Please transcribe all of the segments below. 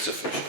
it's official.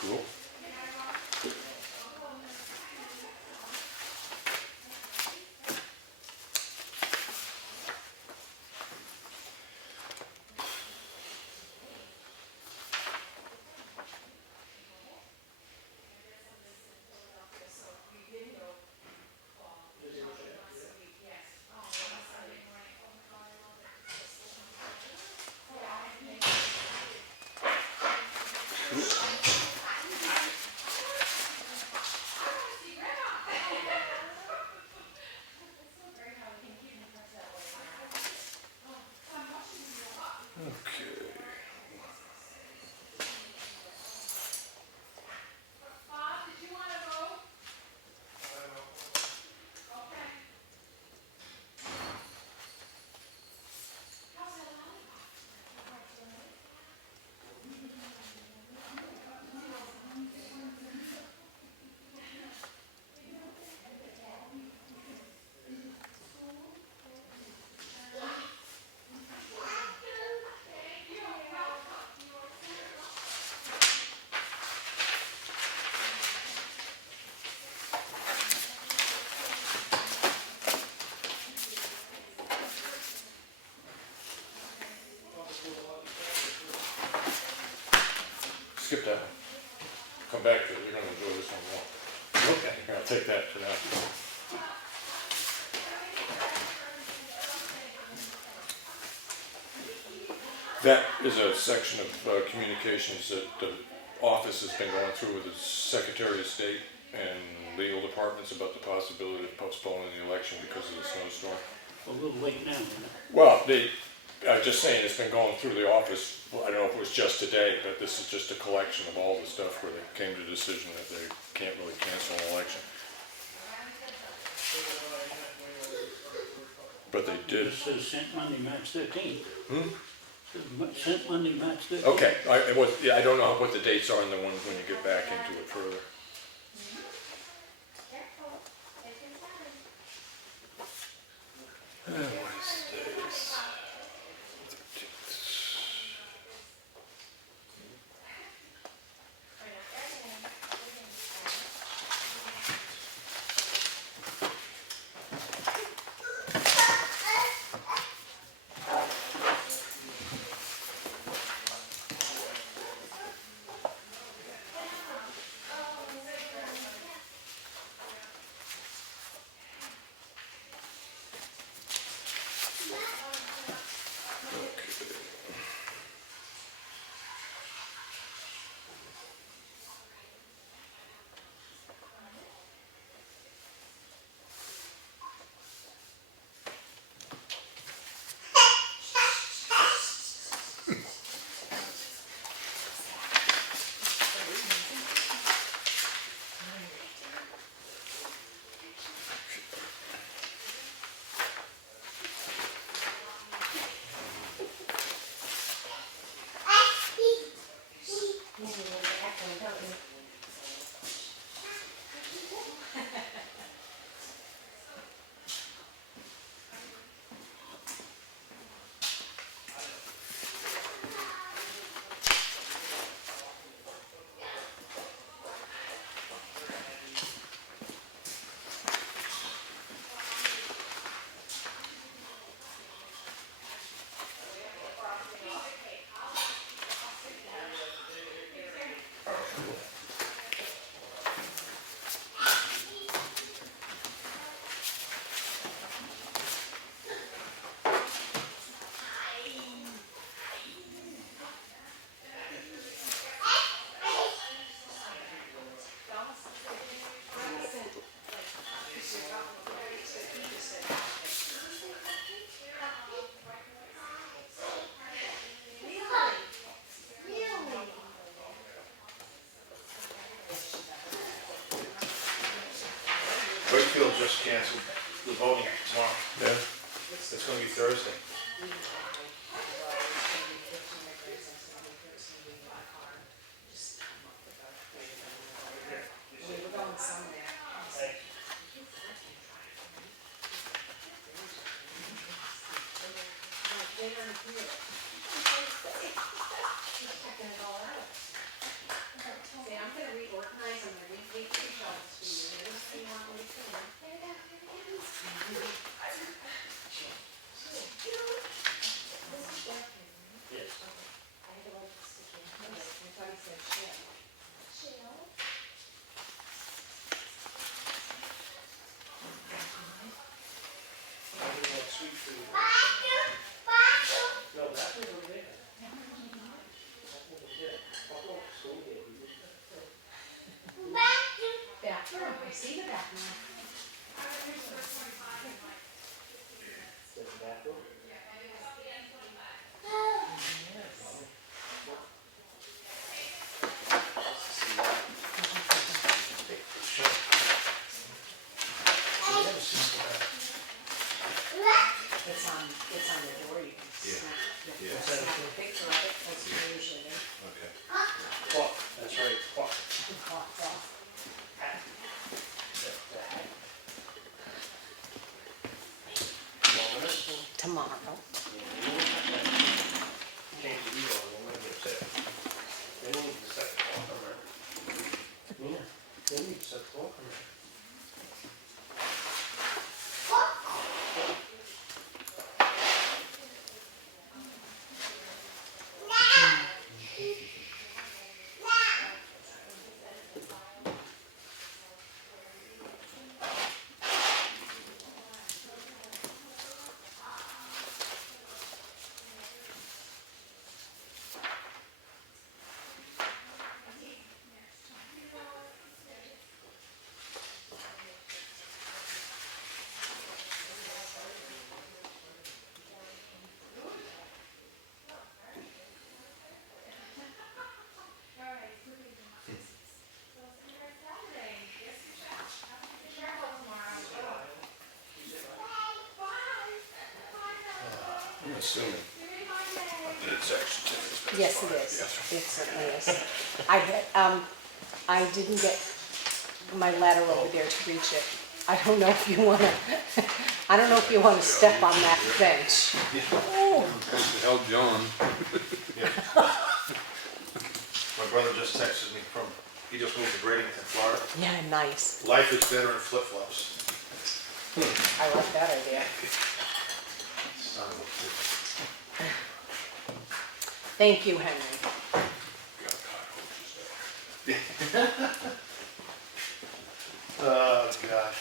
Cool. Skip that one. Come back to it. You're going to enjoy this one more. Okay. Here, I'll take that for now. That is a section of communications that the office has been going through with the Secretary of State and legal departments about the possibility of postponing the election because of the snowstorm. A little late now, isn't it? Well, I'm just saying it's been going through the office. Well, I don't know if it was just today, but this is just a collection of all the stuff where they came to the decision that they can't really cancel an election. But they did. This says sent Monday, March 13th. Hmm? It says sent Monday, March 13th. Okay, I don't know what the dates are in the one when you get back into it further. Wednesdays. 13th. Wakefield just canceled the voting tomorrow. Yeah. It's gonna be Thursday. Bathroom, I see the bathroom. It's on the door, you can snap, you can snap a picture of it, that's usually, Okay. Clock, that's right, clock. you can clock it off. Tomorrow. I'm assuming that it's actually. Yes, it is. It certainly is. I didn't get my ladder over there to reach it. I don't know if you wanna, I don't know if you wanna step on that bench. Hell, John. My brother just texted me from, he just moved to Bradenton, Florida. Yeah, nice. Life is better in flip-flops. I like that idea. Son of a bitch. Thank you, Henry. Oh, gosh.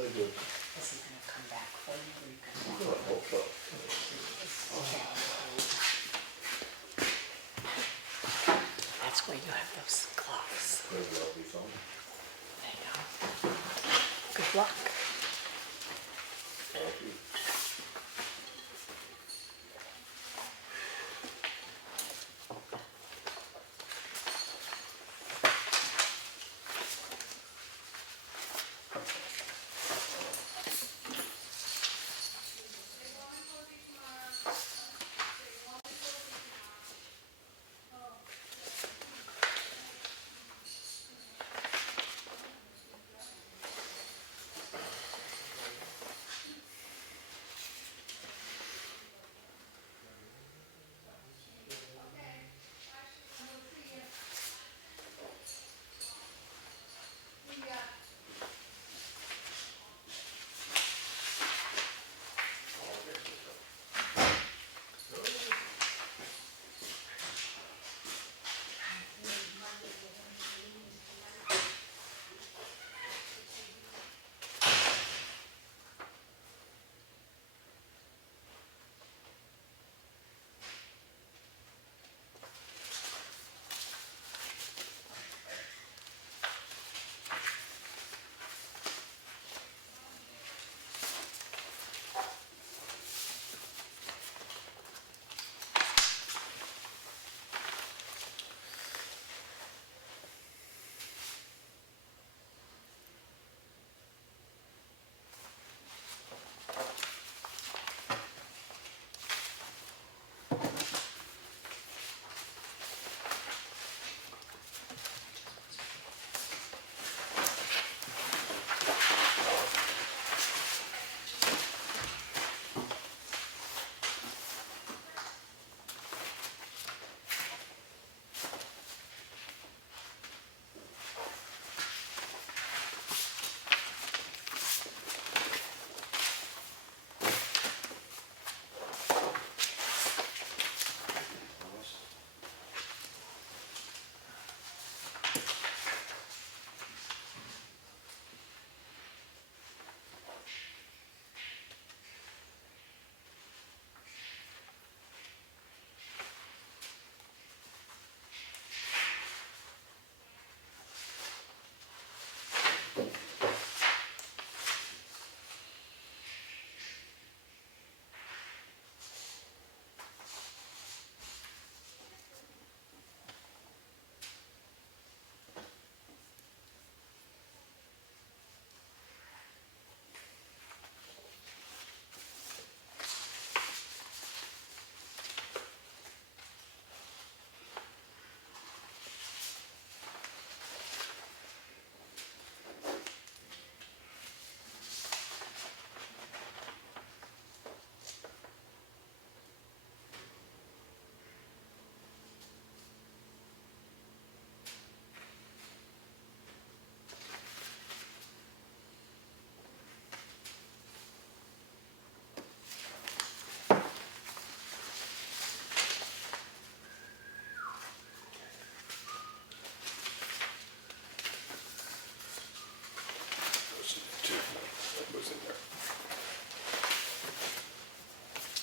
Is he gonna come back for you, or you can? That's where you have those gloves. There you go. Good luck.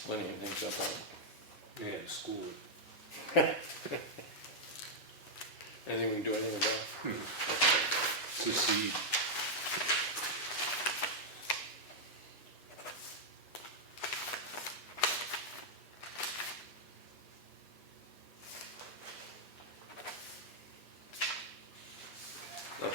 linear things up on it. Yeah, school. Anything we can do anything about? Secede. No.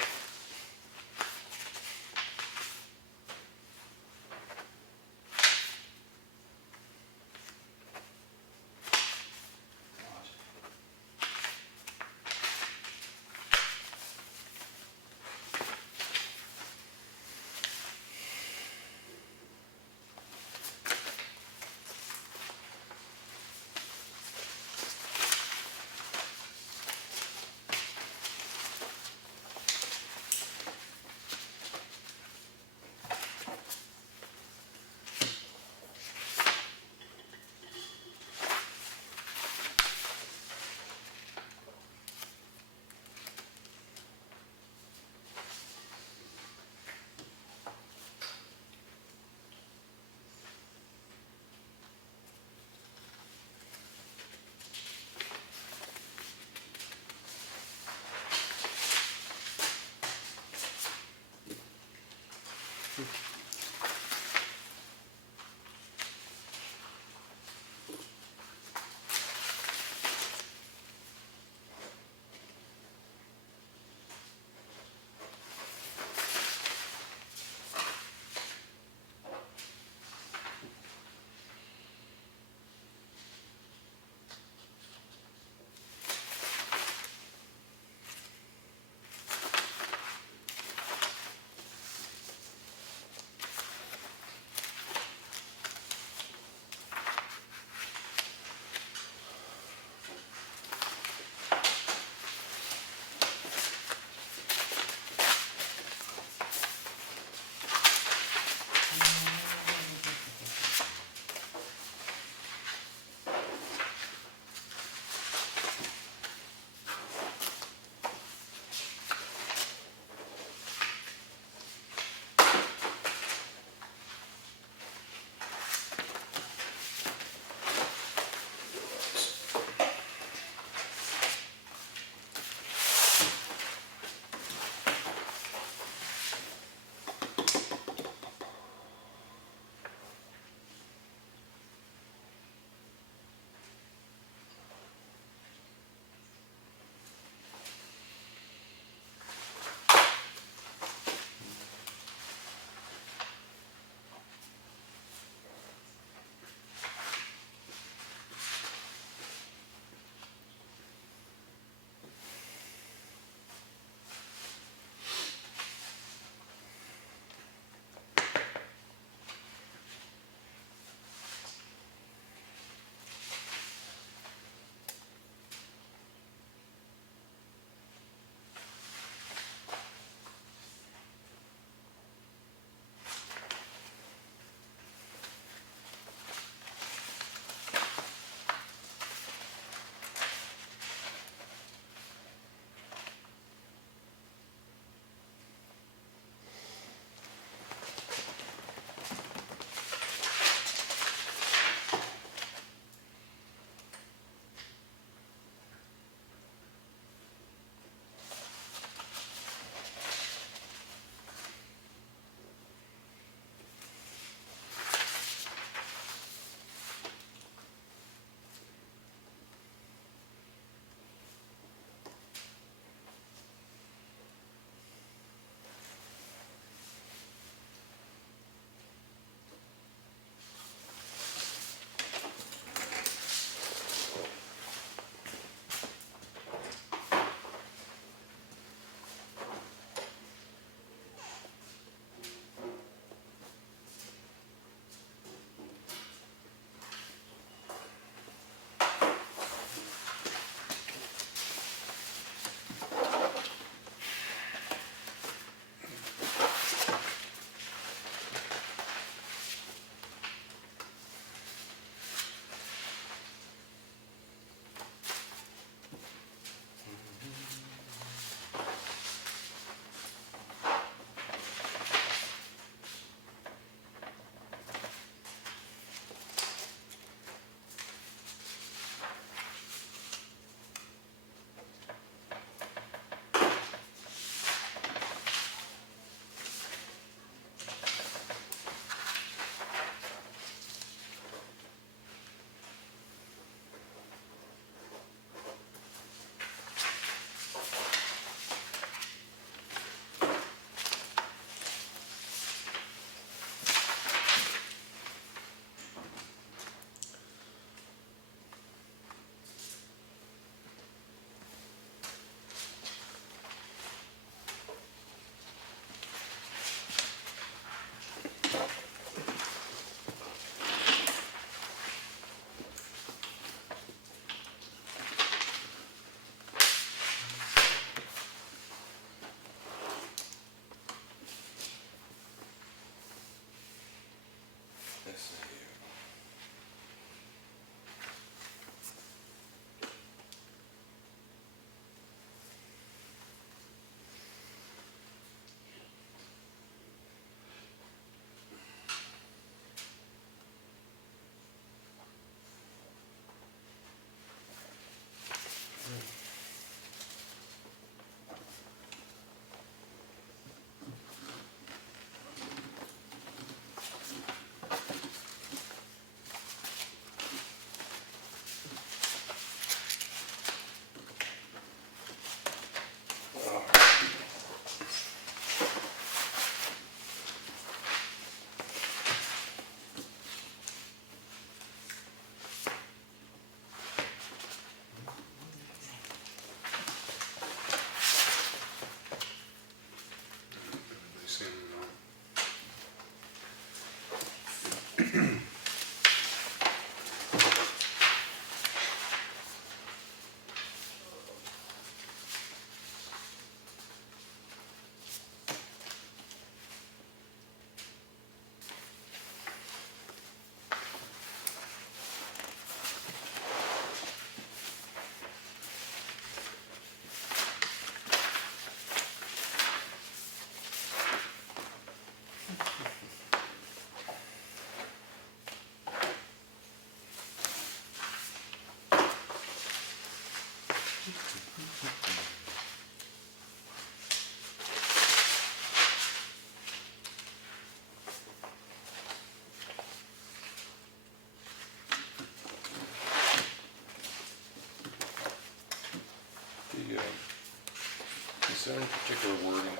Is there any particular wording,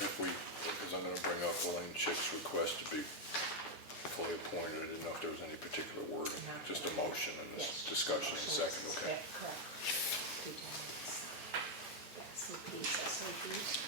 if we, because I'm gonna bring up Elaine Chick's request to be fully appointed, I didn't know if there was any particular wording, No. just a motion and this Yes. discussion in a second, okay? Yeah, correct. SOPs.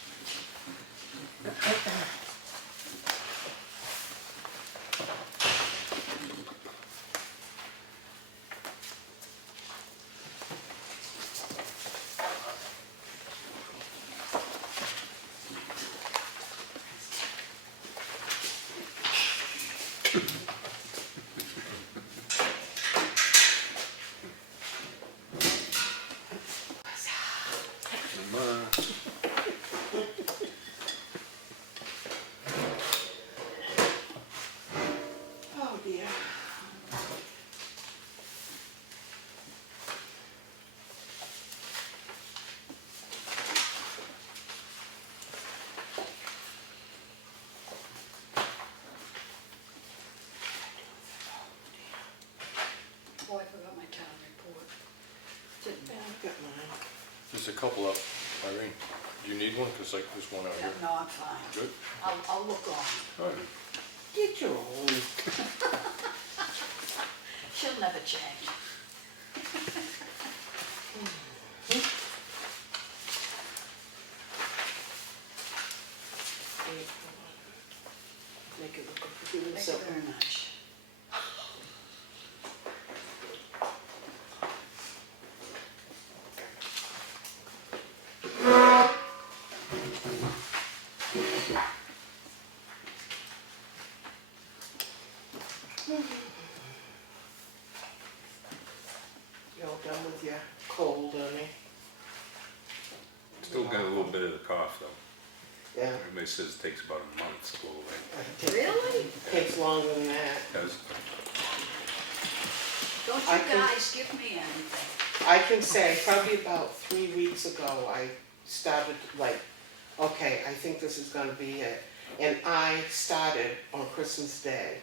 Oh dear. Oh, I forgot my town report. Didn't Yeah, I've got mine. There's a couple up, Irene, do you need one? Because like there's one out Yeah, here. no, I'm fine. Good? I'll look on. All right. Get your own. She'll never change. Make it look good. Thank you very much. You all done with your cold, honey? Still got a little bit of the cough though. Yeah. Everybody says it takes about a month to go away. Really? Takes longer than that. Because Don't I you can- guys give me anything. I can say probably about 3 weeks ago, I started like, okay, I think this is gonna be it. And I started on Christmas Day.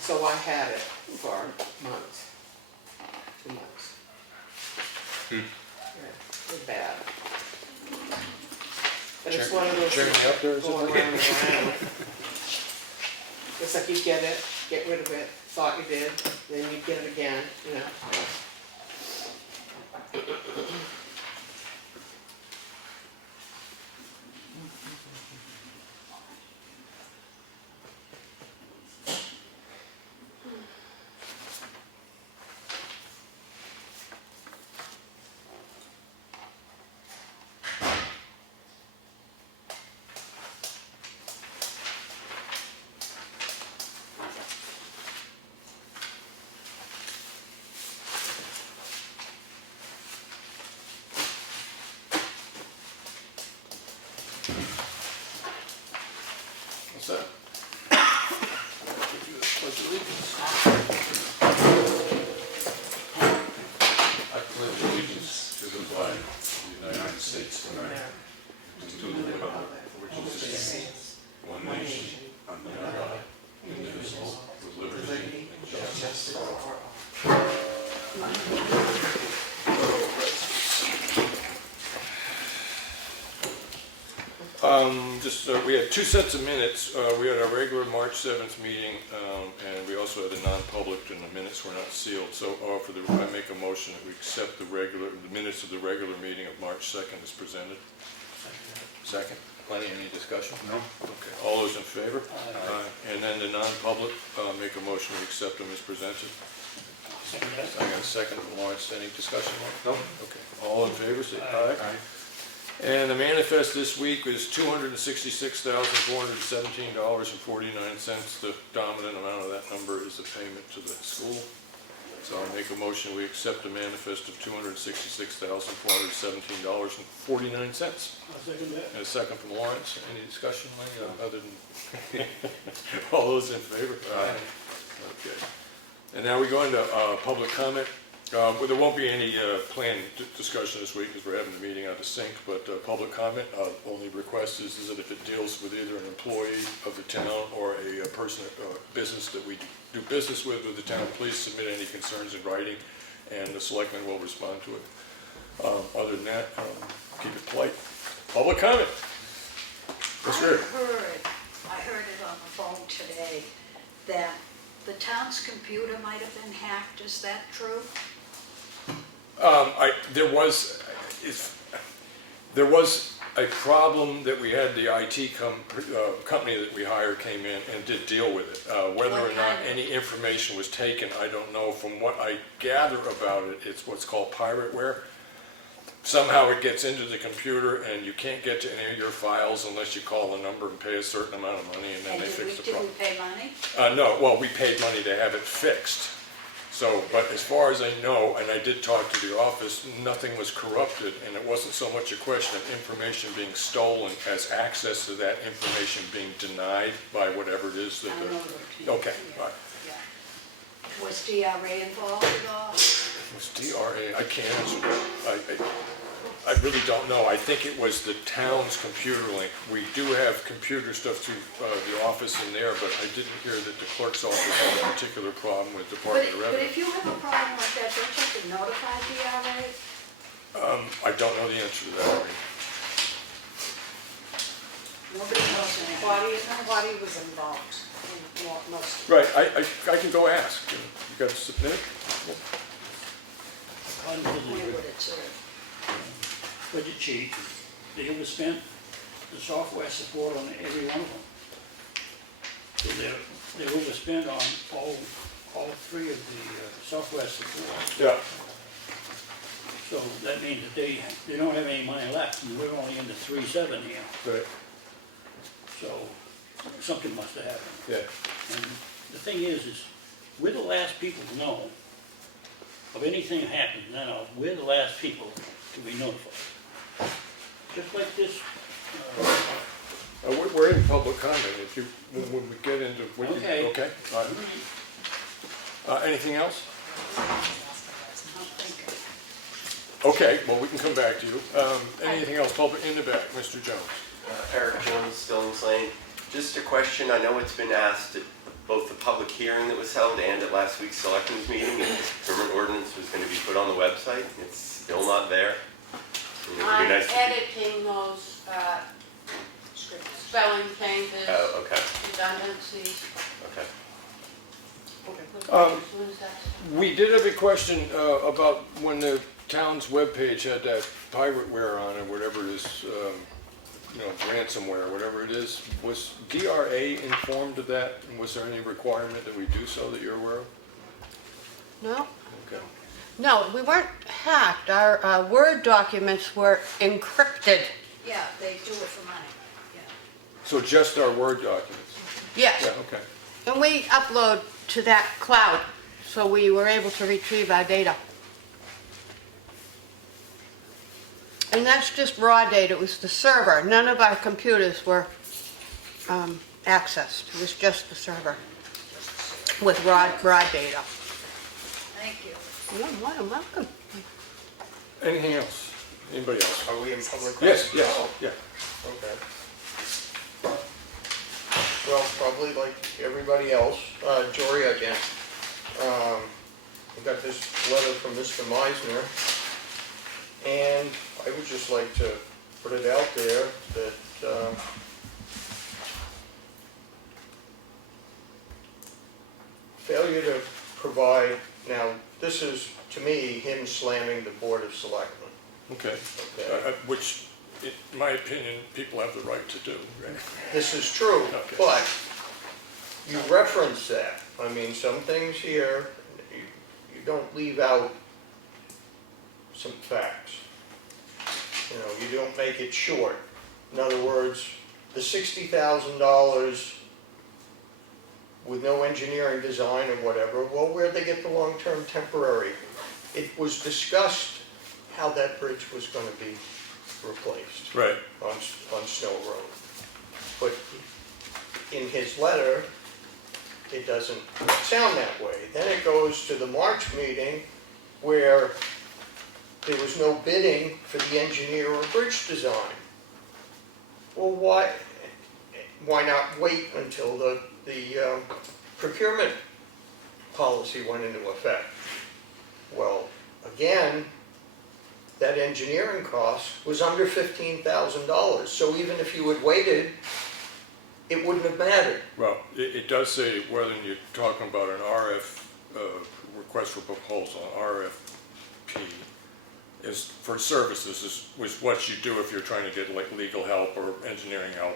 So I had it for months, 2 months. Yeah, it was bad. But it's one of those Check me up there, is it? going around and around. It's like you get it, get rid of it, thought you did, then you get it again, you know. What's that? Give you the pledge of allegiance. I pledge allegiance to the flag of the United States of America, to the republic for which it stands, one nation, under God, indivisible, with liberty and justice for all. We had two sets of minutes. We had our regular March 7th meeting, and we also had a non-public, and the minutes were not sealed. So I make a motion that we accept the minutes of the regular meeting of March 2nd as presented. Second. Plenty, any discussion? No. Okay, all those in favor? Aye. And then the non-public, make a motion to accept them as presented. I got a second from Lawrence. Any discussion? No. Okay, all in favor, say aye. Aye. And the manifest this week is $266,417.49. The dominant amount of that number is the payment to the school. So I'll make a motion, we accept the manifest of $266,417.49. I'll second that. And a second from Lawrence. Any discussion, Lenny, other than, all those in favor? Aye. Okay. And now we go into public comment Well, there won't be any planned discussion this week because we're having the meeting out of sync, but public comment, only request is that if it deals with either an employee of the town or a person, business that we do business with the town, please submit any concerns in writing and the selectmen will respond to it. Other than that, keep it polite. Public comment. Yes, sir. I heard it on the phone today that the town's computer might have been hacked. Is that true? There was a problem that we had. The IT company that we hired came in and did deal with it. Whether or not any information was taken, I don't know. From what I gather about it, it's what's called pirateware. Somehow it gets into the computer and you can't get to any of your files unless you call a number and pay a certain amount of money and then they fix the problem. And we didn't pay money? No, well, we paid money to have it fixed. So, but as far as I know, and I did talk to the office, nothing was corrupted, and it wasn't so much a question of information being stolen as access to that information being denied by whatever it is that I know the... what you mean. Okay, all right. Yeah. Was DRA involved at all? Was DRA, I can't answer that. I really don't know. I think it was the town's computer link. We do have computer stuff through the office in there, but I didn't hear that the clerk's office had a particular problem with Department of But Revenue. if you have a problem like that, don't you have to notify DRA? I don't know the answer to that. Nobody knows anything. Claudia was involved in most. Right, I can go ask. You got to submit it? Where would it serve? Budget sheet, they overspent the software support on every one of them. So they overspent on all three of the software support. Yeah. So that means that they don't have any money left, and we're only into 3.7 here. Right, So something must have happened. yeah. And the thing is we're the last people to know of anything happening now. We're the last people to be notified. Just like this. We're in public comment. If you, when we get into... Okay. Okay, all right. Anything else? Okay, well, we can come back to you. Anything else, public in the back, Mr. Jones? Eric Jones, Stillings Lane. Just a question, I know it's been asked at both the public hearing that was held and at last week's selectmen's meeting, if the procurement ordinance was going to be put on the website. It's still not there. And it would be I'm nice to be- editing those spelling changes, Oh, okay, redundancies. okay. What is that? We did have a question about when the town's webpage had that pirateware on it, whatever it is, ransomware, whatever it is. Was DRA informed of that? And was there any requirement that we do so that you're aware of? No, Okay. no, we weren't hacked. Our Word documents were encrypted. Yeah, they do it for money, yeah. So just our Word documents? Yes, Yeah, okay. and we upload to that cloud, so we were able to retrieve our data. And that's just raw data. It was the server. None of our computers were accessed. It was just the server with raw data. Thank you. You're more than welcome. Anything else? Anybody else? Are we in public? Yes, yes, Oh, yeah. okay. Well, probably like everybody else, Jory again. We got this letter from Mr. Meisner, and I would just like to put it out there that failure to provide, now, this is, to me, him slamming the Board of Selectmen. Okay. Okay. Which, in my opinion, people have the right to do, right? This is true, Okay. but you reference that. I mean, some things here, you don't leave out some facts. You know, you don't make it short. In other words, the $60,000 with no engineering design or whatever, well, where'd they get the long-term temporary? It was discussed how that bridge was going to be replaced Right. on Snow Road. But in his letter, it doesn't sound that way. Then it goes to the March meeting, where there was no bidding for the engineer or bridge design. Well, why not wait until the procurement policy went into effect? Well, again, that engineering cost was under $15,000. So even if you had waited, it wouldn't have mattered. Well, it does say whether you're talking about an request for proposal, an RFP, is for services, is what you do if you're trying to get like legal help or engineering help,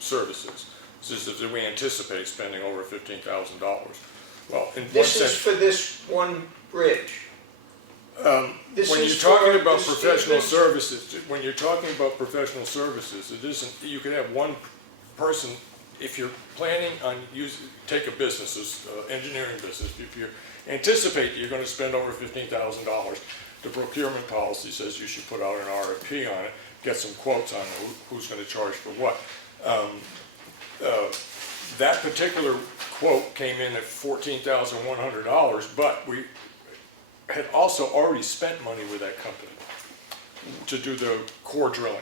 services. This is that we anticipate spending over $15,000. Well, in one This is sense, for this one bridge. This when you're is talking for about the professional Stevens- services, it isn't, you could have one person, if you're planning on take a business, engineering business, if you anticipate you're gonna spend over $15,000, the procurement policy says you should put out an RFP on it, get some quotes on who's gonna charge for what. That particular quote came in at $14,100, but we had also already spent money with that company to do the core drilling.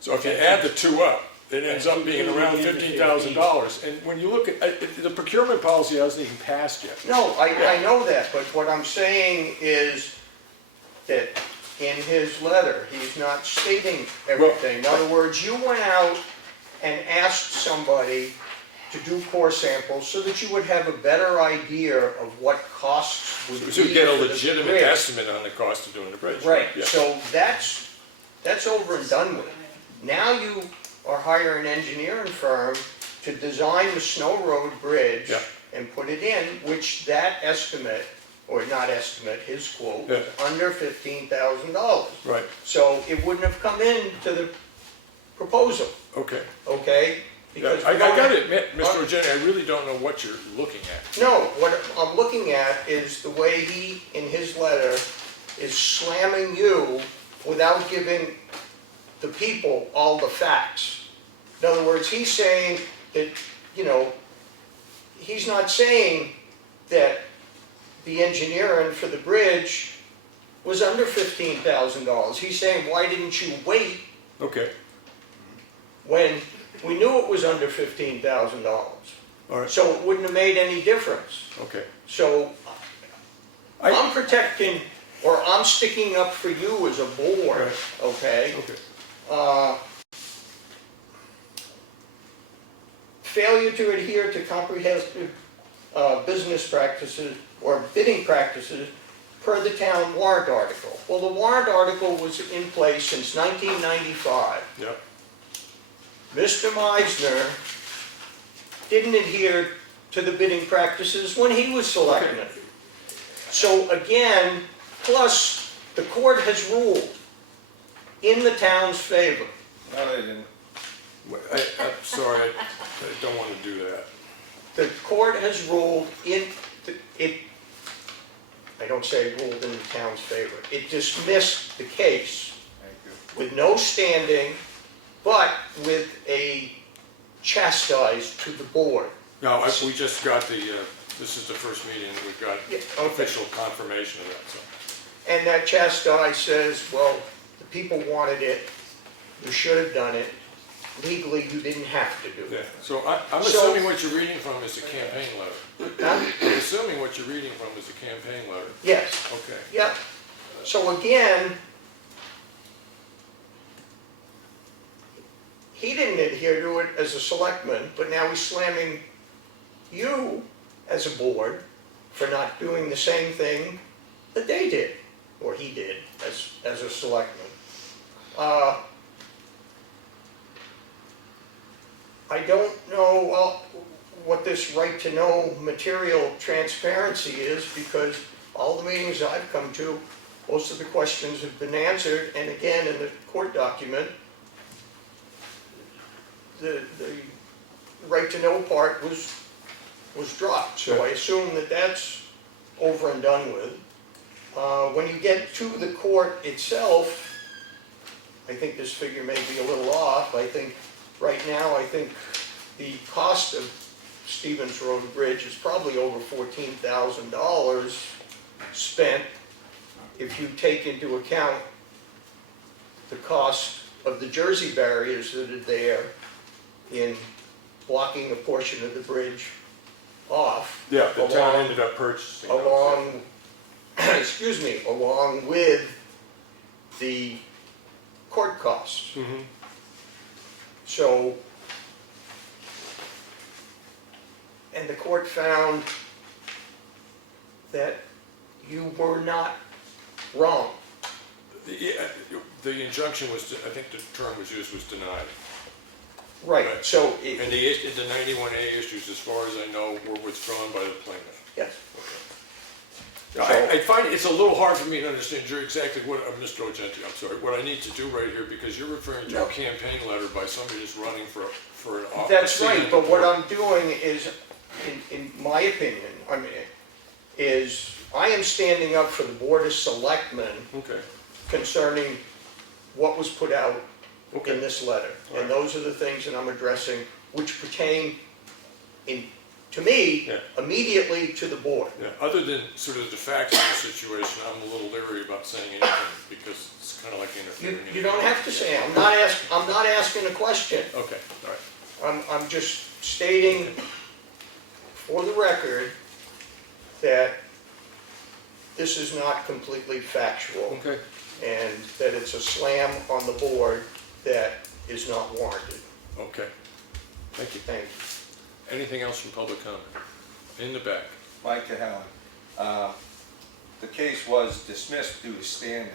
So if you add the two up, it ends up being around $15,000. And when you look at, the procurement policy hasn't even passed yet. No, I know that, but what I'm saying is that in his letter, he's not stating everything. In other words, you went out and asked somebody to do core samples so that you would have a better idea of what costs would be. So you get a for the legitimate bridge. estimate on the cost of doing the bridge. Right, Yeah. so that's over and done with. Now you are hiring an engineering firm to design the Snow Road Bridge Yeah. and put it in, which that estimate, or not estimate, his quote, was under $15,000. Right, So it wouldn't have come in to the proposal, okay. okay? Yeah, Because I we don't gotta have- admit, Mr. O'Jenny, I really don't know what you're looking at. No, what I'm looking at is the way he, in his letter, is slamming you without giving the people all the facts. In other words, he's saying that, he's not saying that the engineering for the bridge was under $15,000. He's saying, why didn't you wait Okay, when we knew it was under $15,000? all right, So it wouldn't have made any difference. okay. So I- I'm protecting, or I'm sticking up for you as a board, Right. okay? Okay, Failure to adhere to comprehensive business practices or bidding practices per the town warrant article. Well, the warrant article was in place since 1995. yeah, Mr. Meisner didn't adhere to the bidding practices when he was selectman. So again, plus, the court has ruled in the town's favor. No, they didn't. I'm sorry, I don't wanna do that. The court has ruled I don't say ruled in the town's favor. It dismissed the case Thank you. with no standing, but with a chastise to the board. No, we just got this is the first meeting that we've got Yeah, okay. official confirmation of that, so. And that chastise says, well, the people wanted it, you should have done it. Legally, you didn't have to do Yeah, it. so I'm So- assuming what you're reading from is a campaign letter. I'm assuming what you're reading from is a campaign letter. Yes, Okay, yep. So again, he didn't adhere to it as a selectman, but now he's slamming you as a board for not doing the same thing that they did, or he did as a selectman. I don't know what this right to know material transparency is, because all the meetings I've come to, most of the questions have been answered, and again, in the court document, the right to know part was dropped, so I assume that that's over and done with. When you get to the court itself, I think this figure may be a little off. I think right now, the cost of Stevens Road Bridge is probably over $14,000 spent if you take into account the cost of the Jersey barriers that are there in blocking a portion of the bridge off. Yeah, the town along- ended up purchasing those. Along, excuse me, along with the court costs. Mhm. So, and the court found that you were not wrong. The injunction was, I think the term was used, was denied. Right, so, And the 91A issues, as far as I know, were withdrawn by the plaintiff. yes, Now, I find it's a little hard for me to understand exactly what, Mr. Ogenti, I'm sorry, what I need to do right here, because you're referring to No. a campaign letter by somebody just running for an office. that's right, but what I'm doing is, in my opinion, I mean, is I am standing up for the Board of Selectmen Okay, concerning what was put out in okay. this letter. All And right. those are the things that I'm addressing, which pertain to me, Yeah. immediately to the board. Yeah, other than sort of the facts of the situation, I'm a little leery about saying anything, because it's kind of like interfering. You don't have to say, I'm not asking a question. Okay, all right. I'm just stating for the record that this is not completely factual Okay. and that it's a slam on the board that is not warranted. Okay. Thank you. Thank you. Anything else from public comment? In the back. Mike Cahalan. The case was dismissed due to standing.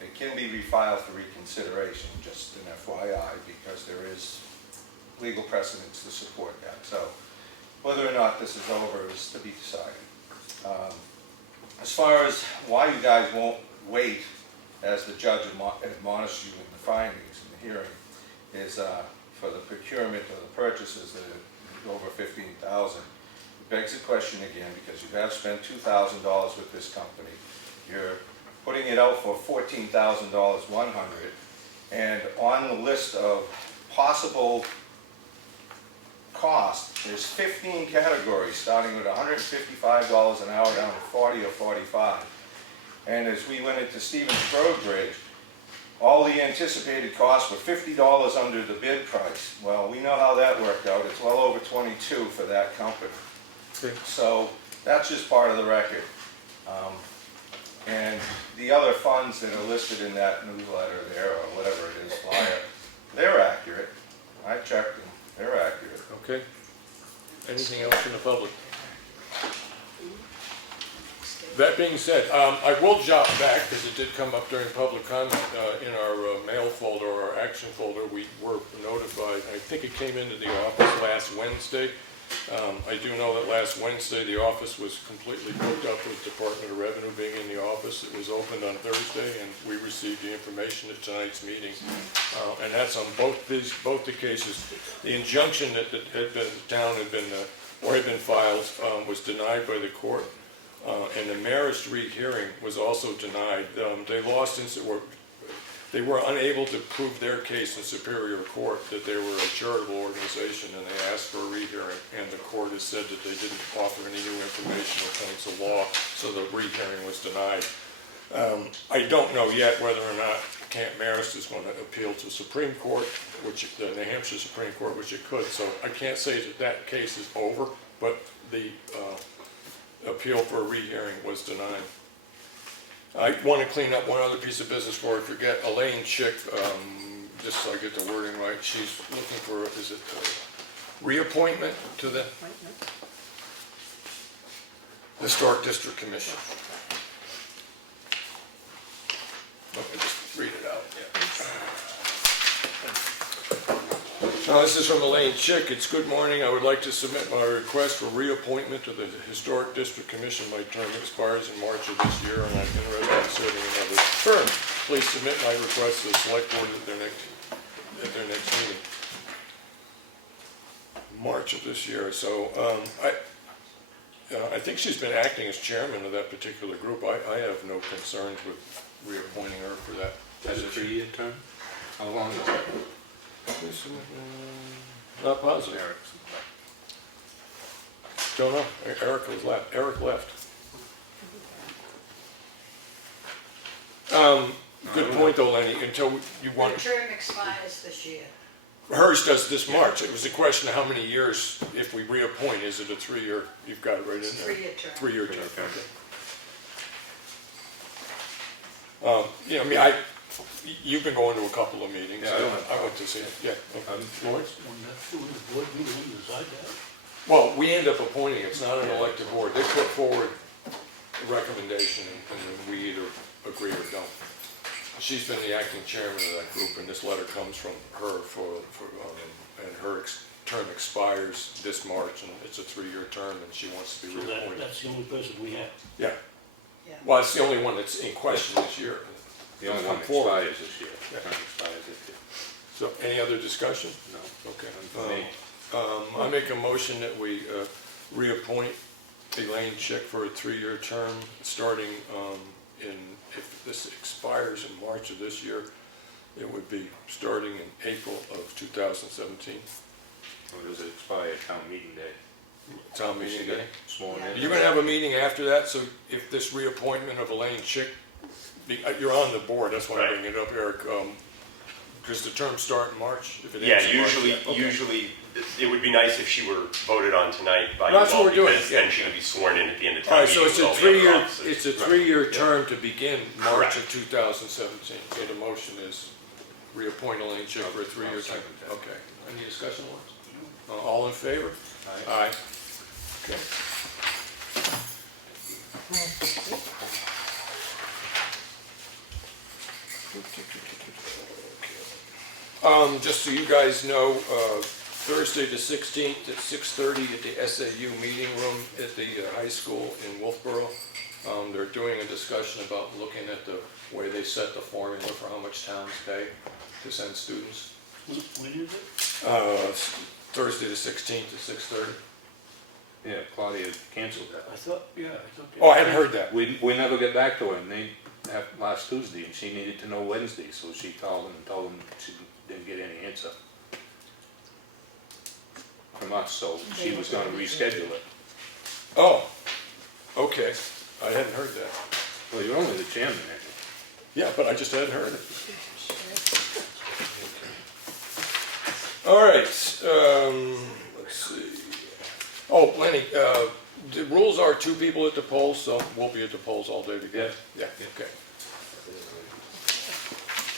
It can be refiled for reconsideration, just an FYI, because there is legal precedence to support that. So whether or not this is over is to be decided. As far as why you guys won't wait, as the judge admonished you in the findings in the hearing, is for the procurement of the purchases that are over $15,000. It begs the question again, because you have spent $2,000 with this company. You're putting it out for $14,100, and on the list of possible costs, there's 15 categories, starting with $155 an hour down to 40 or 45. And as we went into Stevens Road Bridge, all the anticipated costs were $50 under the bid price. Well, we know how that worked out. It's well over 22 for that company. Okay. So that's just part of the record. And the other funds that are listed in that newsletter there, or whatever it is, flyer, they're accurate. I checked them. They're accurate. Okay. Anything else from the public? That being said, I will jot back, because it did come up during public comment, in our mail folder, or our action folder, we were notified, I think it came into the office last Wednesday. I do know that last Wednesday, the office was completely booked up with Department of Revenue being in the office. It was opened on Thursday, and we received the information at tonight's meeting. And that's on both the cases. The injunction that the town had been filed was denied by the court. And the Marist rehearing was also denied. They lost they were unable to prove their case in Superior Court that they were a charitable organization, and they asked for a rehearing, and the court has said that they didn't offer any new information or points of law, so the rehearing was denied. I don't know yet whether or not Camp Marist is going to appeal to Supreme Court, which the New Hampshire Supreme Court, which it could, so I can't say that case is over, but the appeal for a rehearing was denied. I want to clean up one other piece of business before I forget. Elaine Chick, just so I get the wording right, she's looking for, is it reappointment to the Historic District Commission? Let me just read it out, Now, this is from Elaine Chick. It's good morning. I would like to submit my request for reappointment to the Historic District Commission. My term expires in March of this year, and I'm interested in serving another term. Please submit my request to the Select Board at their next meeting. March of this year. So I think she's been acting as chairman of that particular group. I have no concerns with reappointing her for that. As a 3-year term? How long is it? Not positive. Don't know. Eric left. Good point though, Lenny, until you The want, term expires this year. hers does this March. It was a question of how many years, if we reappoint, is it a 3-year, you've got it right in there. It's a 3-year term. 3-year term, Three-year term. okay. Yeah, I mean, you've been going to a couple of meetings. Yeah, I don't have- I went to see it, yeah. Okay. Lawrence? When the board meeting, when you decide that. Well, we end up appointing, it's not an elected board. They put forward a recommendation and then we either agree or don't. She's been the acting chairman of that group and this letter comes from her and her term expires this March and it's a 3-year term and she wants to be So reappointed. that's the only person we have. Yeah, Yeah. well, it's the only one that's in question this year. The only one that Come forward. expires this year. Yeah. Term expires this year. So, any other discussion? No. Okay. For me. I make a motion that we reappoint Elaine Chick for a 3-year term, starting if this expires in March of this year, it would be starting in April of 2017. Or does it expire town meeting day? Town meeting day. Sworn Yeah. in? You're gonna have a meeting after that, so if this reappointment of Elaine Chick, you're on the board, that's why I'm Right. bringing it up, Eric. Does the term start in March? If it Yeah, ends in March? usually, Okay. usually, it would be nice if she were voted on tonight by you That's what all, we're doing, because yeah. then she would be sworn in at the end of All town right, so meeting it's with a all the other 3-year, officers. it's a Right. 3-year term to begin March Correct. of 2017. So the motion is reappoint Elaine Chick for a 3-year I'll term. second that. Okay. Any discussion, Lawrence? All in favor? Aye. Aye. Okay. Just so you guys know, Thursday the 16th at 6:30 at the SAU meeting room at the high school in Wolfboro. They're doing a discussion about looking at the way they set the formula for how much towns pay to send students. When is it? Thursday the 16th at 6:30. Yeah, Claudia canceled that. I thought. Oh, I hadn't heard that. We never got back to her, and they, last Tuesday, and she needed to know Wednesday, so she called them and told them she didn't get any answer from us, so she was gonna reschedule it. Oh, okay. I hadn't heard that. Well, you're only the chairman, ain't Yeah, but I just hadn't heard it. All right, let's see. Oh, Lenny, the rules are 2 people at the polls, so we'll be at the polls all day together. Yeah, okay.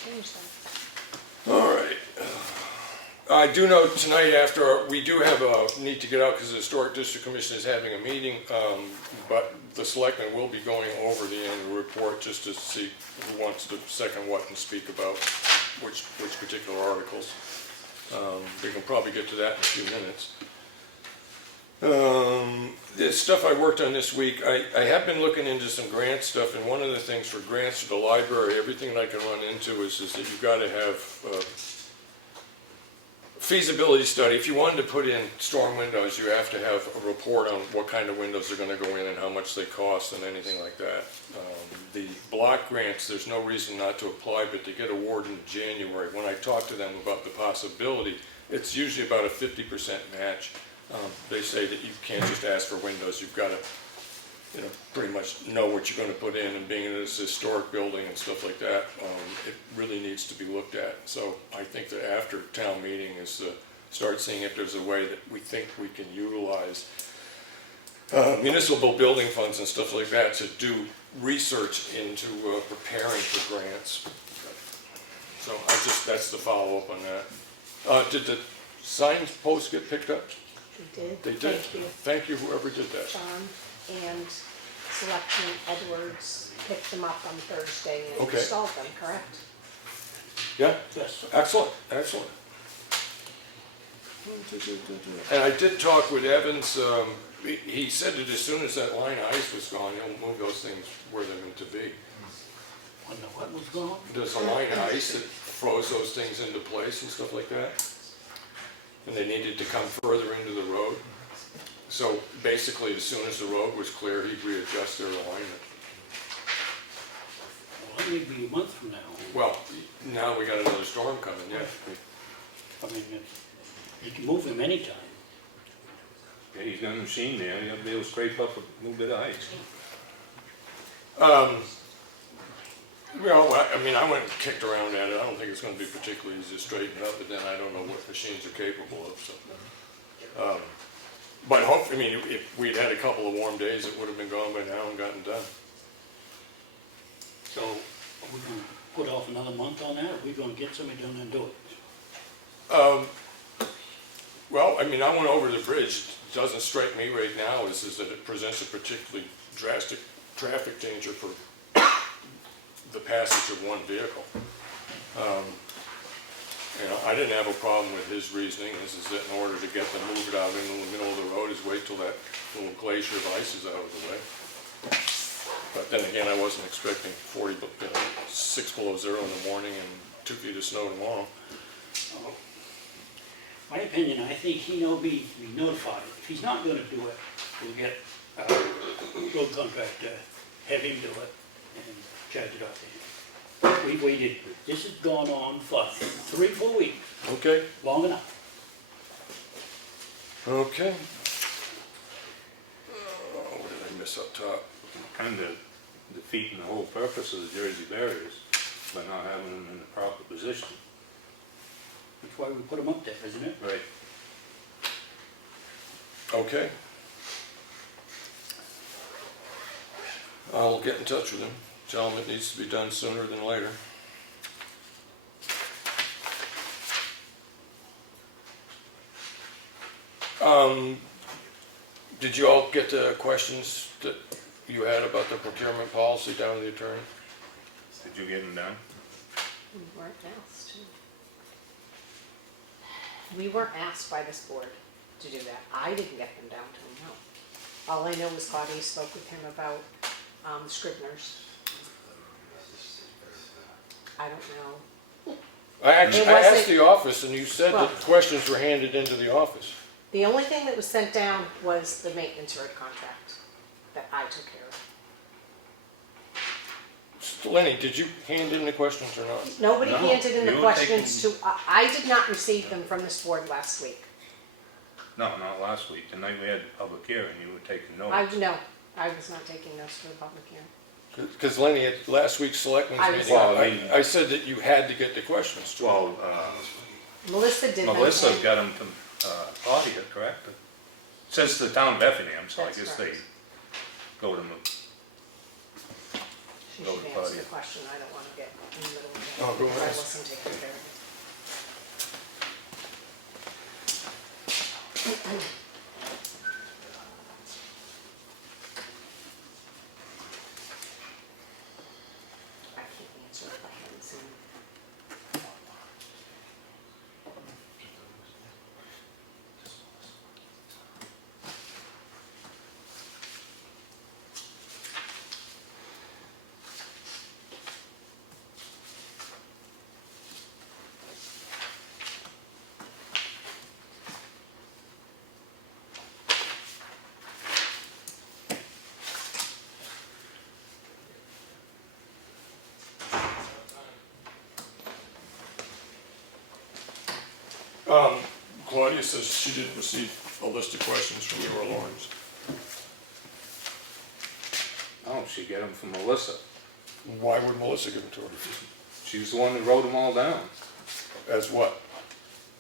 Change that. All right. I do know tonight after, we do have need to get out because the Historic District Commission is having a meeting, but the selectmen will be going over the annual report just to see who wants to second what and speak about which particular articles. We can probably get to that in a few minutes. The stuff I worked on this week, I have been looking into some grant stuff, and one of the things for grants for the library, everything that I can run into is that you've got to have feasibility study. If you wanted to put in storm windows, you have to have a report on what kind of windows are going to go in and how much they cost and anything like that. The block grants, there's no reason not to apply, but they get awarded in January. When I talk to them about the possibility, it's usually about a 50% match. They say that you can't just ask for windows, you've got to, pretty much know what you're going to put in, and being in this historic building and stuff like that, it really needs to be looked at. So I think that after town meeting is start seeing if there's a way that we think we can utilize municipal building funds and stuff like that to do research into preparing for grants. So that's the follow-up on that. Did the signs post get picked up? They did. They did. Thank you, Thank you, whoever did that. John, and Selectman Edwards picked them up on Thursday and Okay. installed them, correct? Yeah, Yes. excellent, excellent. And I did talk with Evans, he said that as soon as that line of ice was gone, he'll move those things where they're meant to be. When the what was gone? There's a line of ice that froze those things into place and stuff like that. And they needed to come further into the road. So basically, as soon as the road was clear, he'd readjust their alignment. Well, that may be a month from now. Well, now we got another storm coming, yeah. I mean, you can move him anytime. Yeah, he's got a machine there, he'll be able to scrape up a little bit of ice. Well, I mean, I went and kicked around at it. I don't think it's gonna be particularly easy to straighten up, but then I don't know what machines are capable of, so. But I mean, if we'd had a couple of warm days, it would have been gone by now and gotten done. So, are we gonna put off another month on that, or are we gonna get somebody done and do it? Well, I mean, I went over the bridge. It doesn't strike me right now as that it presents a particularly drastic traffic danger for the passage of one vehicle. You know, I didn't have a problem with his reasoning. This is that in order to get them moved out into the middle of the road is wait till that little glacier of ice is out of the way. But then again, I wasn't expecting 6 below zero in the morning and 2 feet of snow tomorrow. My opinion, I think he be notified. If he's not gonna do it, we'll get a road contractor, have him do it, and charge it off to him. We waited, this has gone on for 3, 4 weeks, Okay. long enough. Okay. What did I miss up top? Kind of defeating the whole purpose of the Jersey barriers by not having them in the proper position. That's why we put them up there, isn't it? Right. Okay. I'll get in touch with him. Tell him it needs to be done sooner than later. Did you all get the questions that you had about the procurement policy down to the attorney? Did you get them down? We weren't asked. We weren't asked by this board to do that. I didn't get them down to him, no. All I know is Claudia spoke with him about Scribner's. I don't know. I It wasn't- asked the office and you said Well- that questions were handed into the office. The only thing that was sent down was the maintenance road contract that I took care of. Lenny, did you hand in the questions or not? Nobody No, handed in the you were questions to, I did not receive them from this board last week. No, not last week. The night we had the public hearing, you were taking notes. I was not taking notes for the public hearing. Because Lenny, at last week's selectmen's I was- meeting, Well, I mean- I said that you had to get the questions to him. Well, Melissa did them. Melissa and- got them from Claudia, correct? Since the town of Effingham, so I That's guess correct. they go to them. She Go should to answer Claudia. the question, I don't want to get in the middle of it. Oh, go ahead. I wasn't taking care of it. I can't answer if I haven't seen it. Claudia says she didn't receive a list of questions from you or Lawrence. Oh, she got them from Melissa. Why would Melissa give them to her? She was the one that wrote them all down. As what?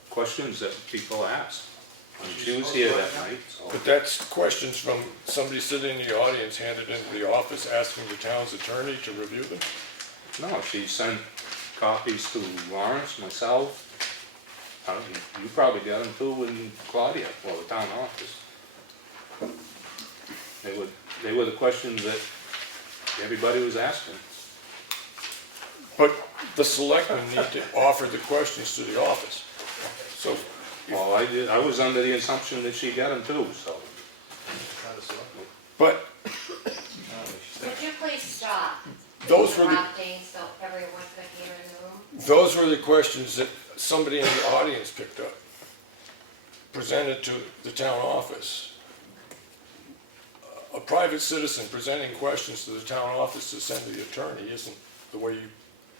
Questions that people asked. And she was here that night, so. But that's questions from somebody sitting in the audience handed into the office asking the town's attorney to review them? No, she sent copies to Lawrence, myself. I don't know, you probably got them too, and Claudia, well, the town office. They were the questions that everybody was asking. But the selectmen need to offer the questions to the office. So, Well, I was under the assumption that she got them too, so. but Could you please stop? those were the, Interrupting so everyone could hear in the room. those were the questions that somebody in the audience picked up, presented to the town office. A private citizen presenting questions to the town office to send to the attorney isn't the way you,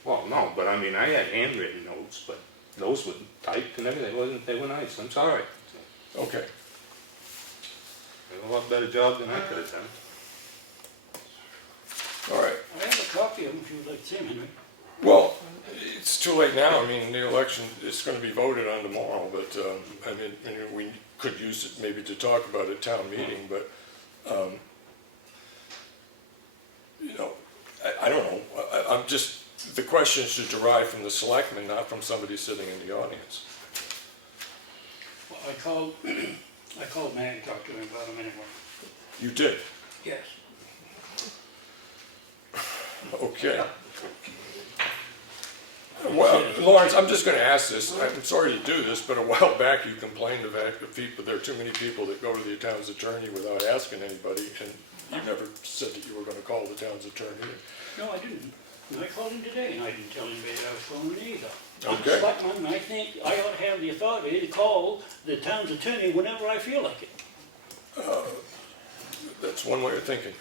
Well, no, but I mean, I had handwritten notes, but those were typed and everything, they were nice, I'm sorry. okay. They did a lot better job than I could have done. All right, I have a copy of them if if you would like to see him, Henry. Well, it's too late now. I mean, the election is going to be voted on tomorrow, but, I mean, we could use it maybe to talk about at town meeting, but, you know, I don't know. I'm just, the question should derive from the selectmen, not from somebody sitting in the audience. Well, I called Matt and talked to him about him anyway. You did? Yes. Okay. Well, Lawrence, I'm just gonna ask this, I'm sorry to do this, but a while back you complained of that there are too many people that go to the town's attorney without asking anybody, and you never said that you were gonna call the town's attorney. No, I didn't. And I called him today, and I didn't tell anybody that I was calling him either. Okay. I'm a selectman, and I think I ought to have the authority to call the town's attorney whenever I feel like it. That's one way of thinking.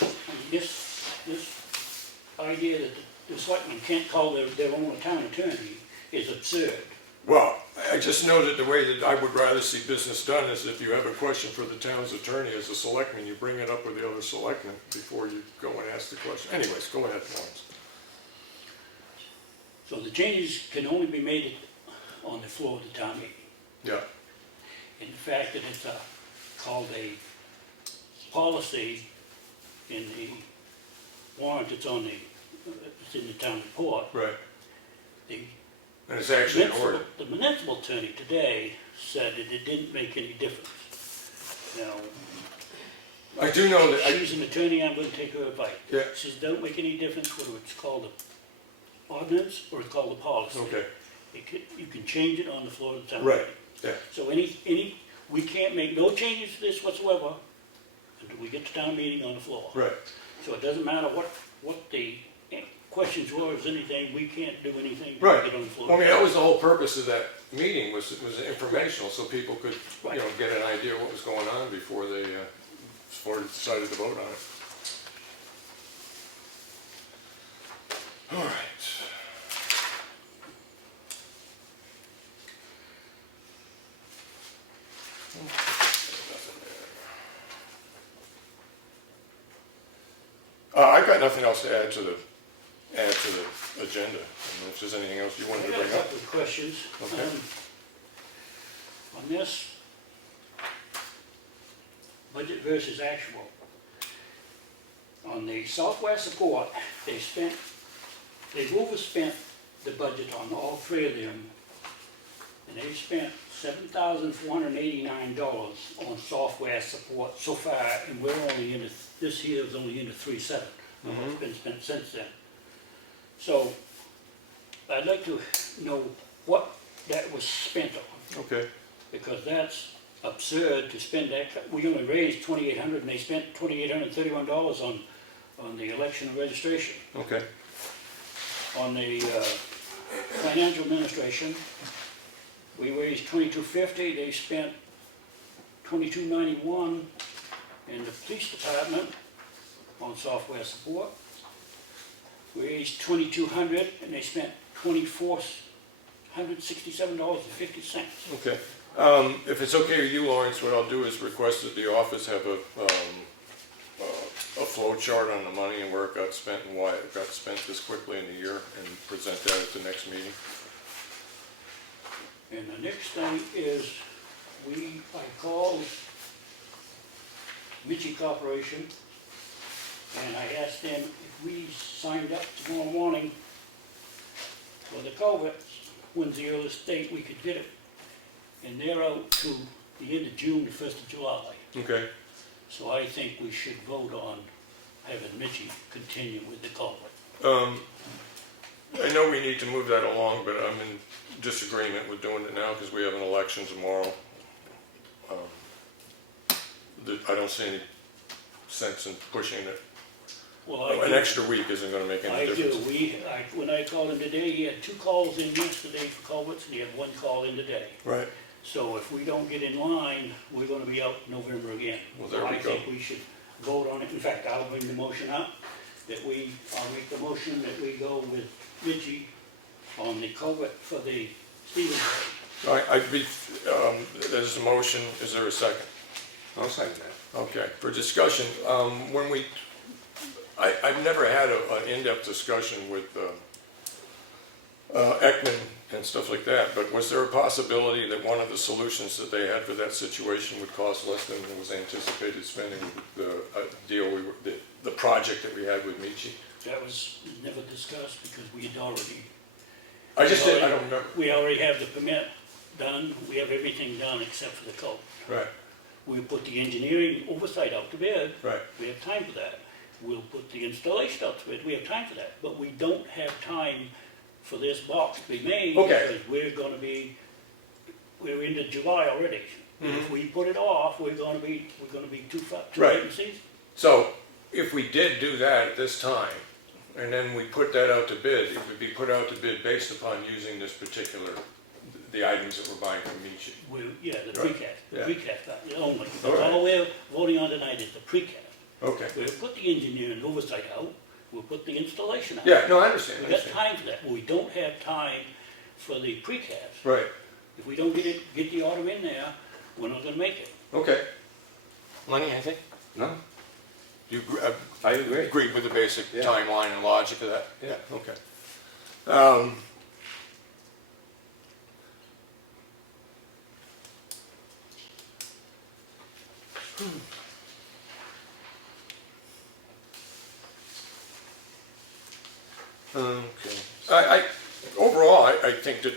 I mean, this idea that the selectmen can't call their own town attorney is absurd. Well, I just know that the way that I would rather see business done is if you have a question for the town's attorney as a selectman, you bring it up with the other selectmen before you go and ask the question. Anyways, go ahead, Lawrence. So the changes can only be made on the floor of the town meeting. Yeah, And the fact that it's called a policy in the warrant, it's in the town report. right. The And it's actually in order. the municipal attorney today said that it didn't make any difference. Now, I do know that, she's an attorney, I'm gonna take her advice. Yeah. She says, don't make any difference whether it's called the ordinance or it's called the policy. okay, You can change it on the floor of the town. right, meeting. yeah, So we can't make no changes to this whatsoever until we get to town meeting on the floor. right. So it doesn't matter what the questions were, or anything, we can't do anything to Right. get on the floor. Well, I mean, that was the whole purpose of that meeting, was informational, so people could, you know, get an idea what was going on before they decided to vote on it. All right. I've got nothing else to add to the agenda. I mean, if there's anything else you wanted to I got a bring up. couple of questions. Okay. On this, budget versus actual. On the software support, they've overspent the budget on all three of them. And they've spent $7,489 on software support so far, and we're only in this year is only into 3.7. It's been spent since then. So I'd like to know what that was spent on, Okay. because that's absurd to spend that. We only raised $2,800 and they spent $2,831 on the election and registration. Okay. On the financial administration, we raised $2,250, they spent $2,291 in the police department on software support. We raised $2,200 and they spent $2,467.50. Okay. If it's okay with you, Lawrence, what I'll do is request that the office have a flow chart on the money and where it got spent and why it got spent this quickly in the year, and present that at the next meeting. And the next thing is, I called Mitchie Corporation, and I asked them if we signed up tomorrow morning for the culverts, when's the earliest date we could get it. And they're out to the end of June, the 1st of July. Okay. So I think we should vote on having Mitchie continue with the culvert. I know we need to move that along, but I'm in disagreement with doing it now because we have an election tomorrow. I don't see any sense in pushing it. Well, An extra week isn't gonna make any I difference. do. When I called him today, he had 2 calls in yesterday for culverts, and he had 1 call in today. Right. So if we don't get in line, we're gonna be out in November again. Well, there So we I go. think we should vote on it. In fact, I'll bring the motion up, I'll make the motion that we go with Ritchie on the culvert for the Stevens Road. All right, there's a motion, is there a second? I'll second that. Okay, for discussion, when we I've never had an in-depth discussion with Ekman and stuff like that, but was there a possibility that one of the solutions that they had for that situation would cost less than was anticipated spending the project that we had with Michi? That was never discussed because we had already. I don't remember. We already have the permit done, we have everything done except for the code. Right, We'll put the engineering oversight out to bid. right. We have time for that. We'll put the installation out to bid, we have time for that. But we don't have time for this box to be made. Okay. Because we're into July already. If we put it off, we're gonna be too Right. late in season. So if we did do that at this time, and then we put that out to bid, it would be put out to bid based upon using this particular, the items that we're buying from Michi. The Right. precast, Yeah. only. All That's right. all we're voting on tonight is the precast. Okay. We'll put the engineering oversight out, we'll put the installation out. Yeah, no, I understand. We got time for that, but we don't have time for the precast. Right, If we don't get the order in there, we're not gonna make it. okay. Lenny, anything? No, You I agree. agree with the basic Yeah. timeline and logic of that? Yeah. Okay. Okay. Overall, I think that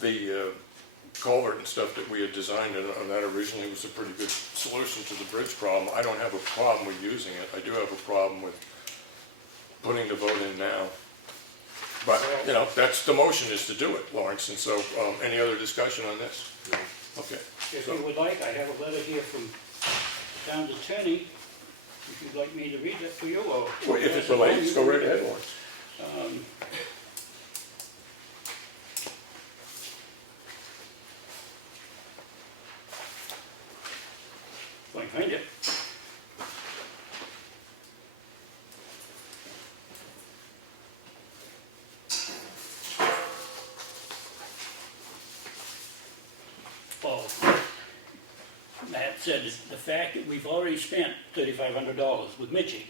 the culvert and stuff that we had designed on that originally was a pretty good solution to the bridge problem. I don't have a problem with using it. I do have a problem with putting the vote in now. But, you know, that's, the motion is to do it, Lawrence, and so, any other discussion on this? Okay. If you would like, I have a letter here from the town's attorney, if you'd like me to read that to you, or. Well, if it relates, go right ahead, Lawrence. If I can find it. Matt said that the fact that we've already spent $3,500 with Mitchie,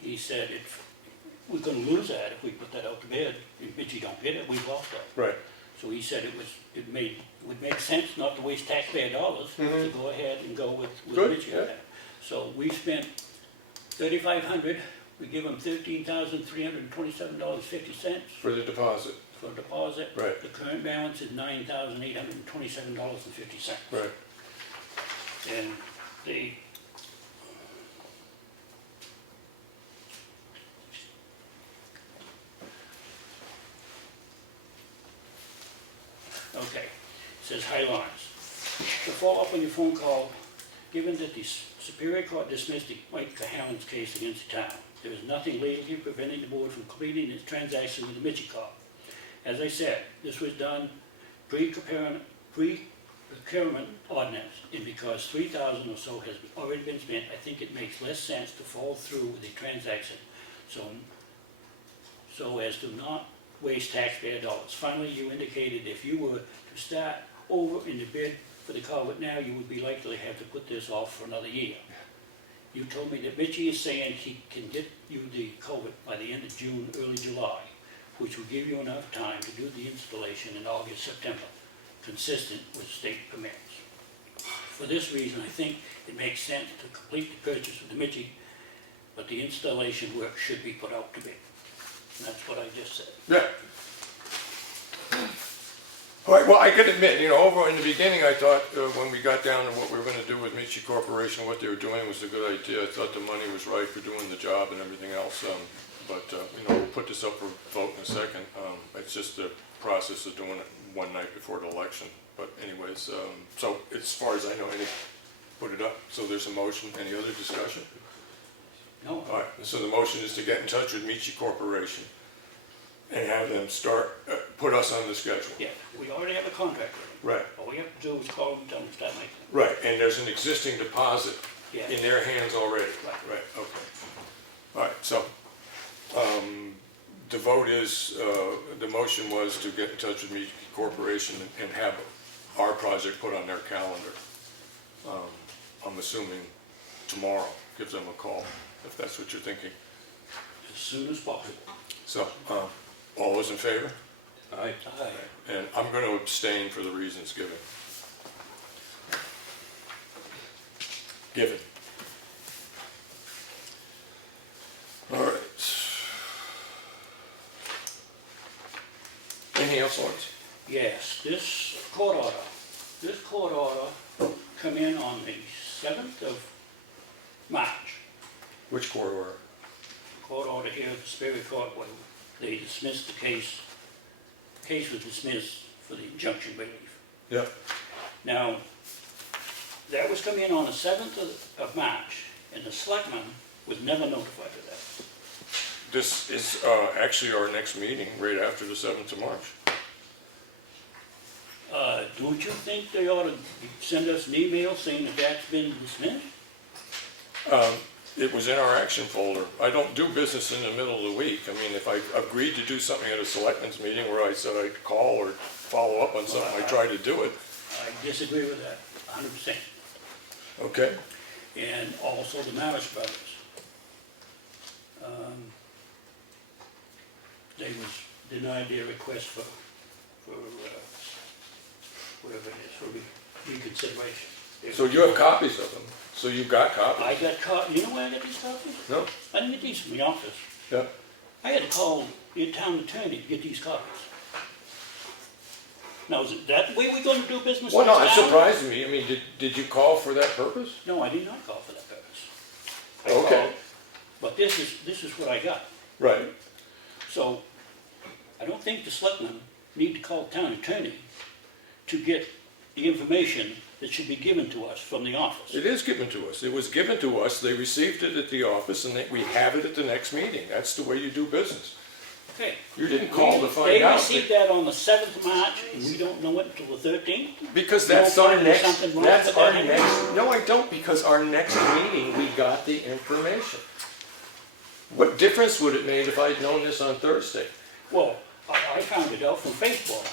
he said we're gonna lose that if we put that out to bid. If Mitchie don't get it, we've lost that. Right. So he said it would make sense not to waste taxpayer dollars to go ahead and go with Good, Mitchie yeah. on that. So we spent $3,500, we give them $13,327.50 For the deposit. for deposit. Right. The current balance is $9,827.50. Right. And the okay, it says, "Hi Lawrence, to follow up on your phone call, given that the Superior Court dismissed Mike Cahallen's case against the town, there is nothing legally preventing the board from completing its transaction with the Mitchie Corp. As I said, this was done pre-procurement ordinance, and because $3,000 or so has already been spent, I think it makes less sense to follow through with the transaction, so as to not waste taxpayer dollars. Finally, you indicated if you were to start over in the bid for the culvert now, you would be likely to have to put this off for another year. You told me that Mitchie is saying he can get you the culvert by the end of June, early July, which will give you enough time to do the installation in August, September, consistent with state permits. For this reason, I think it makes sense to complete the purchase of the Mitchie, but the installation work should be put out to bid." And that's what I just said. Yeah. All right, well, I could admit, you know, over in the beginning, I thought, when we got down to what we were gonna do with Michi Corporation, what they were doing was a good idea. I thought the money was right for doing the job and everything else, but, you know, we'll put this up for vote in a second. It's just the process of doing it one night before the election. But anyways, so as far as I know, put it up. So there's a motion. Any other discussion? No, All right, so the motion is to get in touch with Michi Corporation and have them start, put us on the schedule. yeah, we already have a contract with them. Right, All we have to do is call them and tell them to start making it. right, and there's an existing deposit Yeah. in their hands already. Right. Okay. All right, so, the vote is, the motion was to get in touch with Michi Corporation and have our project put on their calendar. I'm assuming tomorrow, give them a call, if that's what you're thinking. soon as possible. So, all those in favor? Aye. Aye. And I'm going to abstain for the reasons given. Given. All right. Anything else, Lawrence? Yes, this court order come in on the 7th of March. Which court order? Court order here at the Superior Court when they dismissed the case. The case was dismissed for the injunction relief. Yeah. Now, that was coming in on the 7th of March, and the selectmen was never notified of that. This is actually our next meeting, right after the 7th of March. Don't you think they ought to send us an email saying that that's been dismissed? It was in our action folder. I don't do business in the middle of the week. I mean, if I agreed to do something at a selectmen's meeting where I said I'd call or follow up on something, I try to do it. I disagree with that, 100%. Okay? And also the Maris brothers. They was denied their request for whatever it is, for reconsideration. So you have copies of them? So you got I copies? got you know where I got these copies? No? I didn't get these from the office. Yeah. I had to call your town attorney to get these copies. Now, is it that way we're gonna do business in Well, no, this it town? surprised me. I mean, did you call for that purpose? No, I did not call for that purpose. I Okay. called, but this is what I got. Right. So, I don't think the selectmen need to call town attorney to get the information that should be given to us from the office. It is given to us. It was given to us. They received it at the office and we have it at the next meeting. That's the way you do business. Okay. You didn't call to find They out. received that on the 7th of March, and we don't know it until the 13th? Because You that's don't our find there's next, something wrong that's with our that? next, no, I don't, because our next meeting, we got the information. What difference would it made if I'd known this on Thursday? Well, I found it out from Facebook.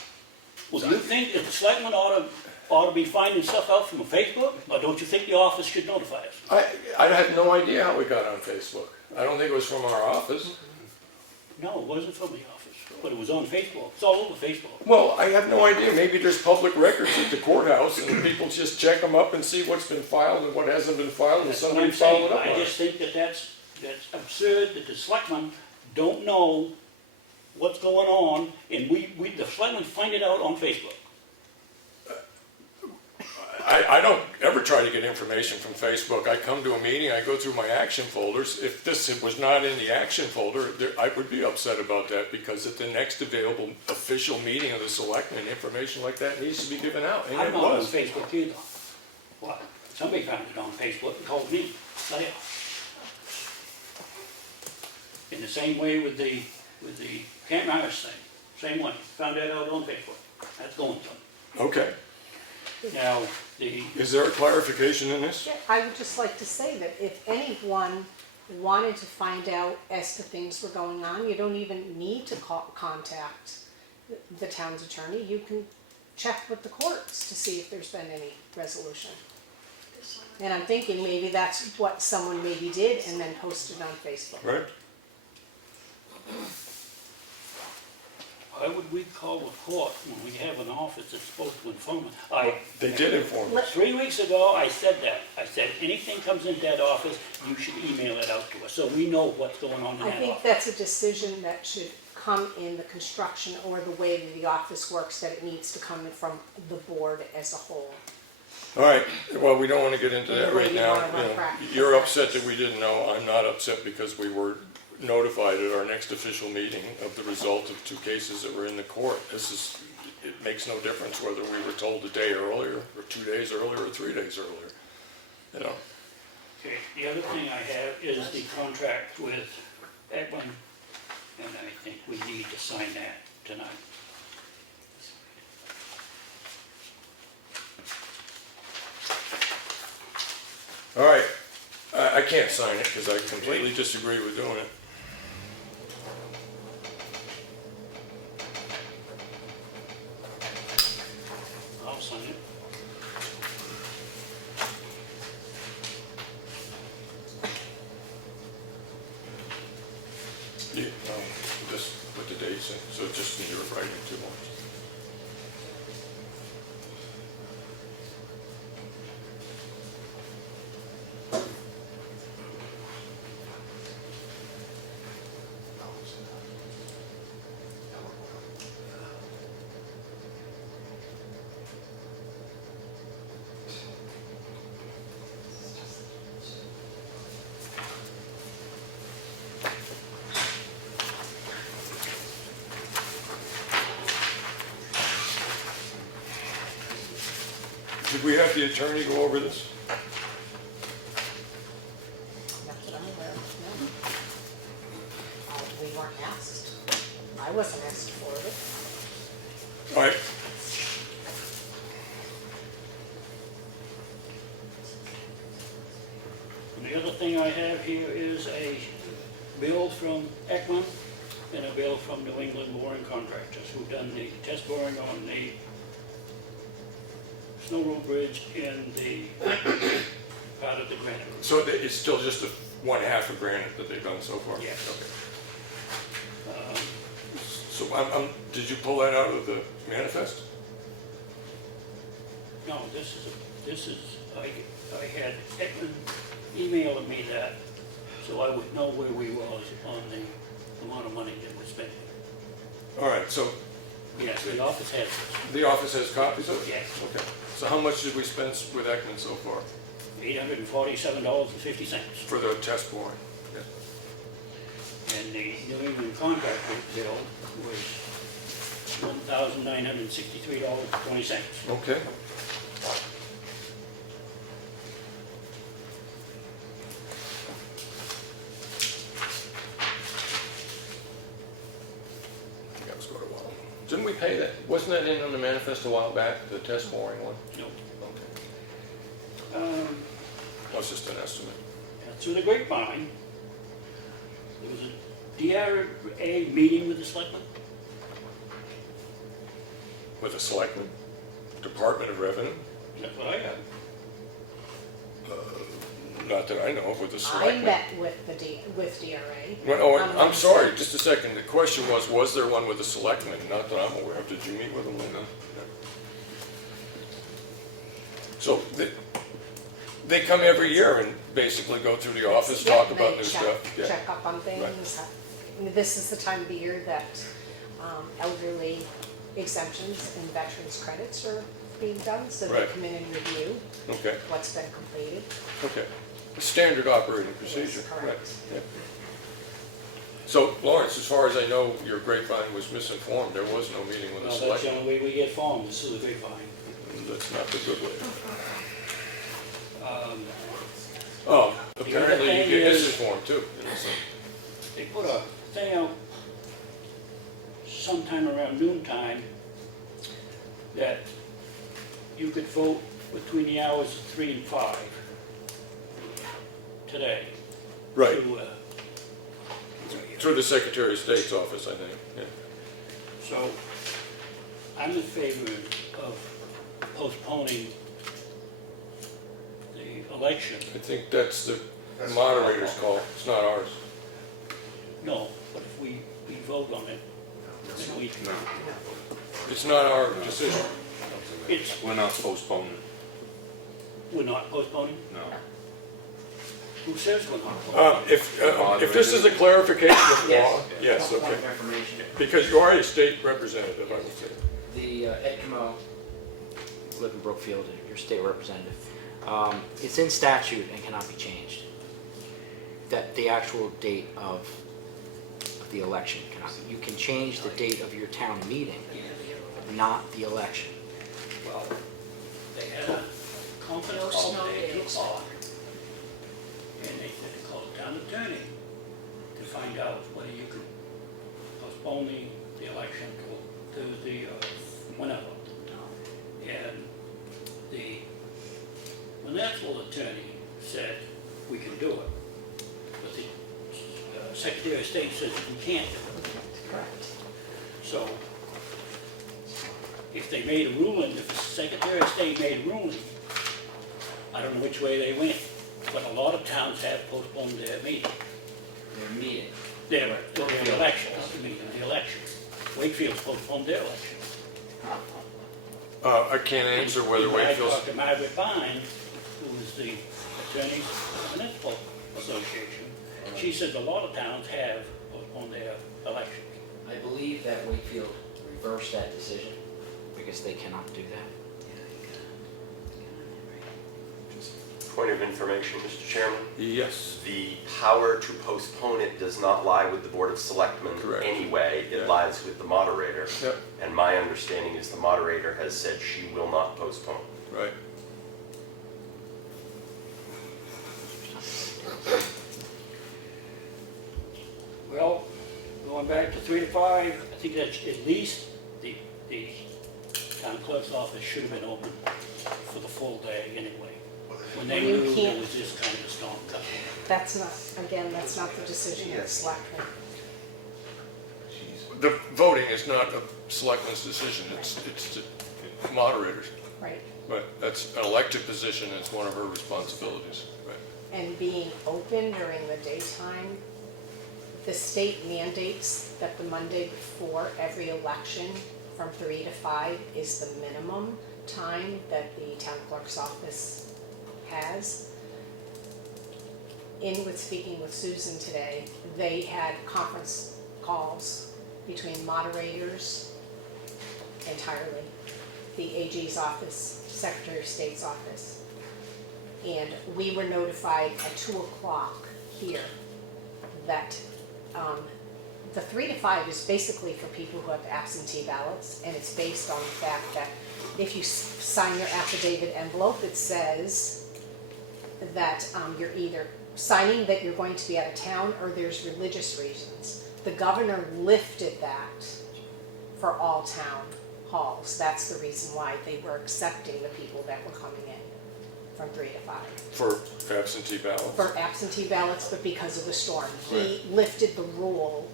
Well, do you think that the selectmen ought to be finding stuff out from Facebook? Or don't you think the office should notify us? I have no idea how we got on Facebook. I don't think it was from our office. No, it wasn't from the office, but it was on Facebook. It's all over Facebook. Well, I have no idea. Maybe there's public records at the courthouse and people just check them up and see what's been filed and what hasn't been filed and That's what somebody I'm saying. followed up I on just it. think that that's absurd that the selectmen don't know what's going on, and the selectmen find it out on Facebook. I don't ever try to get information from Facebook. I come to a meeting, I go through my action folders. If this was not in the action folder, I would be upset about that because at the next available official meeting of the selectmen, information like that needs to be given out. And I'm it not on was. Facebook either. What? Somebody found it on Facebook and called me. There. In the same way with the Camp Maris thing, same way, found that out on Facebook. That's going to. Okay. Now, the, Is there a clarification in this? I would just like to say that if anyone wanted to find out as to things were going on, you don't even need to contact the town's attorney. You can check with the courts to see if there's been any resolution. And I'm thinking maybe that's what someone maybe did and then posted on Facebook. Right? why would we call the court when we have an office that's supposed to inform us? They did inform us. 3 weeks ago, I said that. I said, anything comes into that office, you should email it out to us, so we know what's going on in I that think office. that's a decision that should come in the construction or the way that the office works, that it needs to come from the board as a whole. All right, well, we don't want to get into that Anyway, right you now. wanna run You know, practice. You're upset that we didn't know. I'm not upset because we were notified at our next official meeting of the result of 2 cases that were in the court. It makes no difference whether we were told a day earlier, or 2 days earlier, or 3 days earlier. You know, Okay, the other thing I have is the contract with Edwin, and I think we need to sign that tonight. all right, I can't sign it because I completely disagree with doing it. I'll sign it. see, so just need to write it too much. Did we have the attorney go over this? Not that I'm aware of, no. We weren't asked. I wasn't asked for it. All right. And the other thing I have here is a bill from Ekman and a bill from New England Boring Contractors, who've done the test boring on the Snow Road Bridge in the part of the granite. So it's still just one half of granite that they've done so far? Yes. Okay. So did you pull that out of the manifest? No, this is, I had Ekman emailing me that, so I would know where we was on the amount of money that we're spending. All right, so Yes, the office has this. the office has copies of it? Yes. Okay. So how much did we spend with Ekman so far $847.50. for the test boring? And the New England contractor bill was $1,963.20. Okay. Yeah, let's go to one. Didn't we pay that? Wasn't that in on the manifest a while back, the test boring one? No. Okay. That's just an estimate. Through the grapevine, there was a DRA meeting with the selectmen. With the selectmen, Department of Revenue? That's what I got. Not that I know of, with the I selectmen. met with with DRA. Well, oh, on I'm sorry, Wednesday. just a second. The question was there one with the selectmen? Not that I'm aware of. Did you meet with them? No. So they come every year and basically go through the office, Yeah, talk about they new check- stuff? Yeah. Check up on things. This is the time of the year that elderly exemptions and veterans credits are being done, so they Right. come in and review Okay, what's been completed. okay. Standard operating Yes, procedure. correct. Right, yeah. So Lawrence, as far as I know, your grapevine was misinformed. There was no meeting with the Well, that's the selectmen. only way we get forms, through the grapevine. That's not the good way. Um, Oh, The other apparently you thing get is- misinformed too. They put a thing out sometime around noontime that you could vote between the hours of 3 and 5 today. Right, To, through the Secretary of State's office, I think, yeah. So I'm in favor of postponing the election. I think that's the moderator's call, it's not ours. No, but if we vote on it, then we, No, It's not our decision. it's, we're not postponing, we're not postponing? no. Who says we're not postponing? If this is a clarification of Yes. law, yes, Point okay. of information. Because you are a state representative, I would say. The Ed Comeau, live in Brookfield, your state representative. It's in statute and cannot be changed. That the actual date of the election cannot be. You can change the date of your town meeting, but not the election. Well, they had a conference call today at 2 o'clock, and they said to call the town attorney to find out whether you could postpone the election till Thursday or whenever. And the municipal attorney said we can do it, but the Secretary of State says we can't do it. Correct. So if they made a ruling, if the Secretary of State made a ruling, I don't know which way they went, but a lot of towns have postponed their meeting, Their meeting. their election, not the meeting, the election. Wakefield's postponed their election. I can't answer whether I Wakefield's, talked to Margaret Vine, who is the attorney for the Municipal Association. She says a lot of towns have postponed their elections. I believe that Wakefield reversed that decision because they cannot do that. Point of information, Mr. Chairman. yes, The power to postpone it does not lie with the Board of Selectmen Correct. anyway. It Yeah. lies with the moderator. Yep. And my understanding is the moderator has said she will not postpone. right. Well, going back to 3 to 5, I think that's at least the town clerk's office should have been open for the full day anyway. When they You knew there can't- was this kind of storm coming. That's not, again, that's not the decision of the selectmen. The voting is not a selectman's decision, it's the moderator's. Right. But that's an elected position, it's one of her responsibilities, right? And being open during the daytime, the state mandates that the Monday before every election from 3 to 5 is the minimum time that the town clerk's office has. With speaking with Susan today, they had conference calls between moderators entirely, the AG's office, Secretary of State's office. And we were notified at 2 o'clock here that the 3 to 5 is basically for people who have absentee ballots, and it's based on the fact that if you sign your affidavit envelope, it says that you're either signing that you're going to be out of town or there's religious reasons. The governor lifted that for all town halls. That's the reason why they were accepting the people that were coming in from 3 to 5. For absentee ballots. For absentee ballots, but because of the storm. He lifted the rule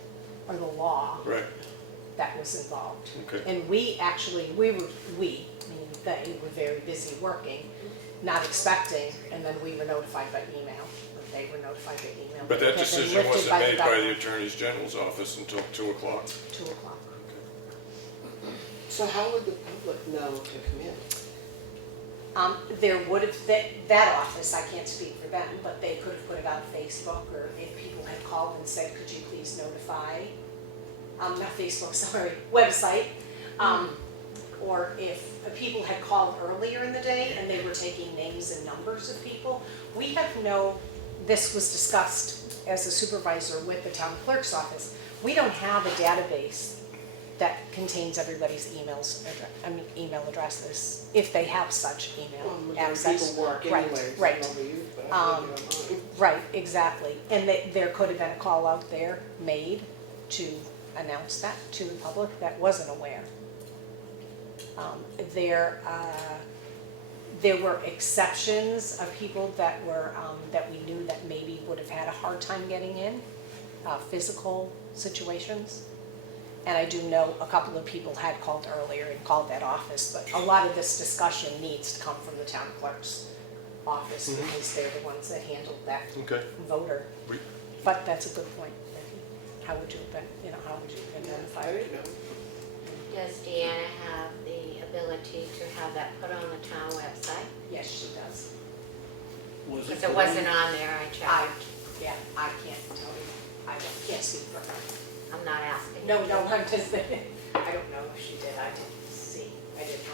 or the law Right, that was involved. okay. And we actually, meaning they were very busy working, not expecting, and then we were notified by email, or they were notified by email. But It that had been decision lifted wasn't made by the governor. Attorney General's office until 2 o'clock. 2 o'clock. So how would the public know to come in? There would have, that office, I can't speak for them, but they could have put it on Facebook, or if people had called and said, could you please notify, not Facebook, sorry, website. Or if people had called earlier in the day and they were taking names and numbers of people. We have this was discussed as a supervisor with the town clerk's office. We don't have a database that contains everybody's email addresses, if they have such email Majority of access. people work Right, anyway, so right. nobody use, but I can do it online. Right, exactly. And there could have been a call out there made to announce that to the public that wasn't aware. There were exceptions of people that we knew that maybe would have had a hard time getting in, physical situations. And I do know a couple of people had called earlier and called that office, but a lot of this discussion needs to come from the town clerk's office because they're the ones that handled that Okay. voter. We- But that's a good point. How would you have been, how would you have been I notified? didn't know. Does Deanna have the ability to have that put on the town website? Yes, she does. Was Because it it wasn't on there, I checked. Yeah, I can't tell you. I can't speak for her. I'm not asking. No, you. no, I'm just, I don't know if she did. I didn't see. I didn't know.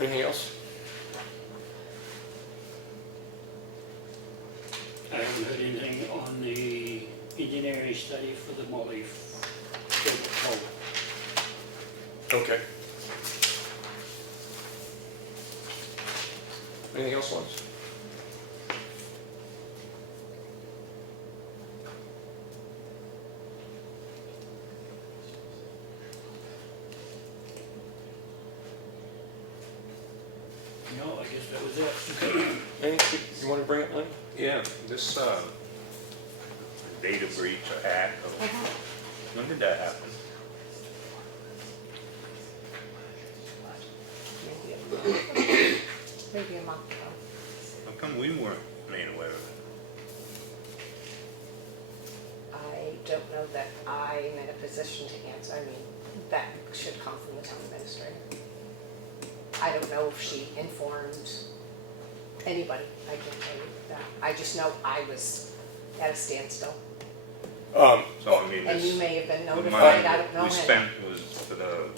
Anything else? I haven't heard anything on the engineering study for the Molly Field. Okay. Anything else, Lance? No, I guess that was it. Anything you want to bring up, Lynn? Yeah, this, data breach or hack, or when did that happen? maybe a month ago. How come we weren't made aware of it? I don't know that I'm in a position to answer, I mean, that should come from the town administrator. I don't know if she informed anybody, I can't tell you that. I just know I was at a standstill, So I mean, and you this, may have been the notified, money I don't know. we spent was for the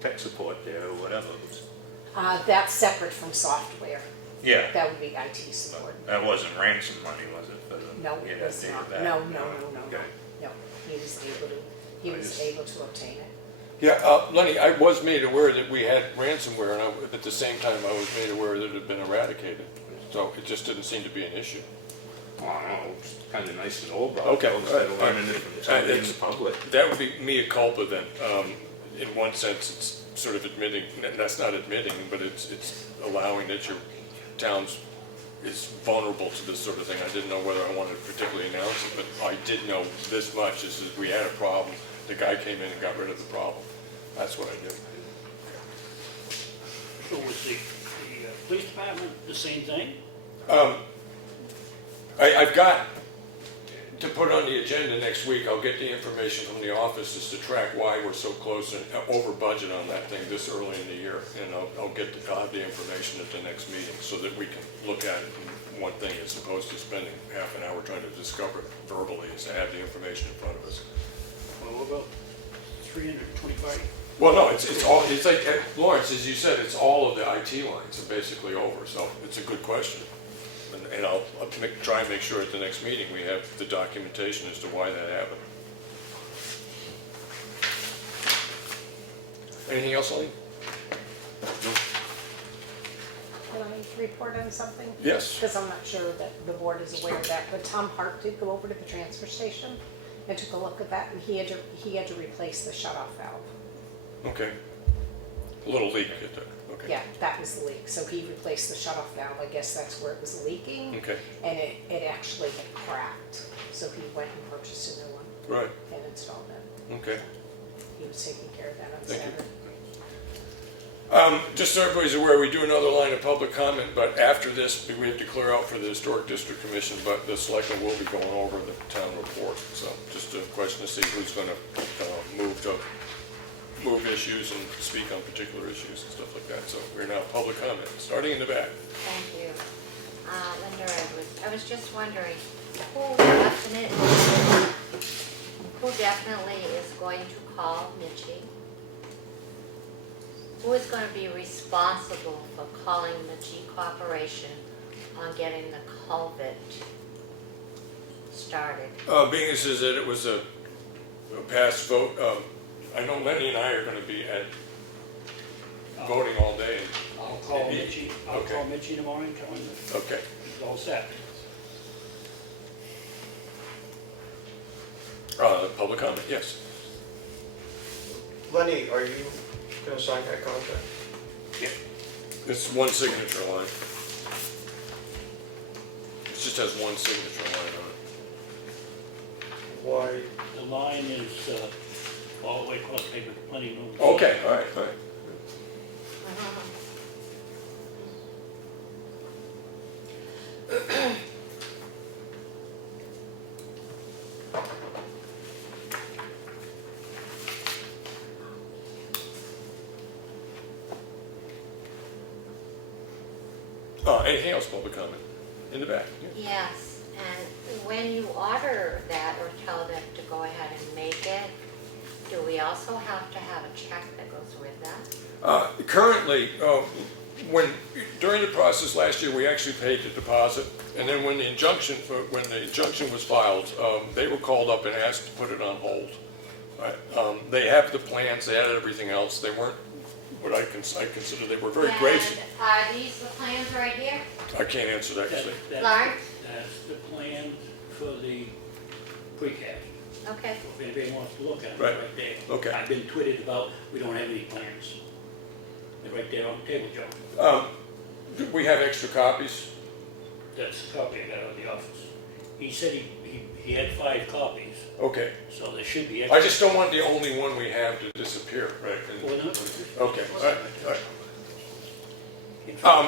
tech support there or whatever. It was- That's separate from software, Yeah, that would be IT support. that wasn't ransom money, was it? For the, No, yeah, it was data not, back? no, Okay. no, he was able to obtain it. Yeah, Lenny, I was made aware that we had ransomware, and at the same time, I was made aware that it had been eradicated. So it just didn't seem to be an issue. Well, I don't know, it's kind of nice to know about. Okay, it, instead of all right. learning it from somebody in the It's- public. That would be mea culpa then. In one sense, it's sort of admitting, and that's not admitting, but it's allowing that your town's is vulnerable to this sort of thing. I didn't know whether I wanted to particularly announce it, but I did know this much, is that we had a problem. The guy came in and got rid of the problem. That's what I did. So was the police department the same thing? I've got to put on the agenda next week, I'll get the information from the offices to track why we're so close and over budget on that thing this early in the year. And I'll have the information at the next meeting so that we can look at it. And one thing as opposed to spending half an hour trying to discover it verbally is to have the information in front of us. Well, what about 325? Well, no, it's like, Lawrence, as you said, it's all of the IT lines are basically over, so it's a good question. And I'll try and make sure at the next meeting we have the documentation as to why that happened. Anything else, Lee? Can I report on something? Yes. Because I'm not sure that the board is aware of that, but Tom Hart did go over to the transfer station and took a look at that, and he had to replace the shut-off valve. Okay. A little leak at that, okay. Yeah, that was the leak, so he replaced the shut-off valve, I guess that's where it was leaking. Okay, And it actually had cracked, so he went and purchased a new one right, and installed it. okay. He was taking care of that on Thank you. Saturday. Just so everybody's aware, we do another line of public comment, but after this, we have to clear out for the Historic District Commission, but the selectmen will be going over the town report. So just a question to see who's gonna move issues and speak on particular issues and stuff like that. So we're now public comment, starting in the back. Thank you. Linda Edwards, I was just wondering, who definitely is going to call Mitchie? Who is going to be responsible for calling the G Corporation on getting the culvert started? Being as is that it was a past vote, I know Lenny and I are gonna be at voting all day. I'll call Mitchie, Okay. in the morning, tell him that Okay. it's all set. Public comment, yes. Lenny, are you gonna sign that contract? It's one signature line. It just has one signature line on it. Why, The line is all the way across the paper, plenty of room. Okay, all right, all right. Anything else, public comment? In the back? Yes, and when you order that or tell them to go ahead and make it, do we also have to have a check that goes with that? Currently, during the process last year, we actually paid the deposit, and then when the injunction was filed, they were called up and asked to put it on hold. Right? They have the plans, they had everything else, they weren't what I consider, they were very gracious. And are these the plans right here? I can't answer that, actually. Large? That's the plan for the precast. Okay. If anybody wants to look at it, Right. right there. Okay. I've been twitted about, we don't have any plans. They're right there on the table, Joe. We have extra copies. That's the copy I got out of the office. He said he had 5 copies, Okay. so there should be extra. I just don't want the only one we have to disappear, right? Well, no, Okay, all right, all right.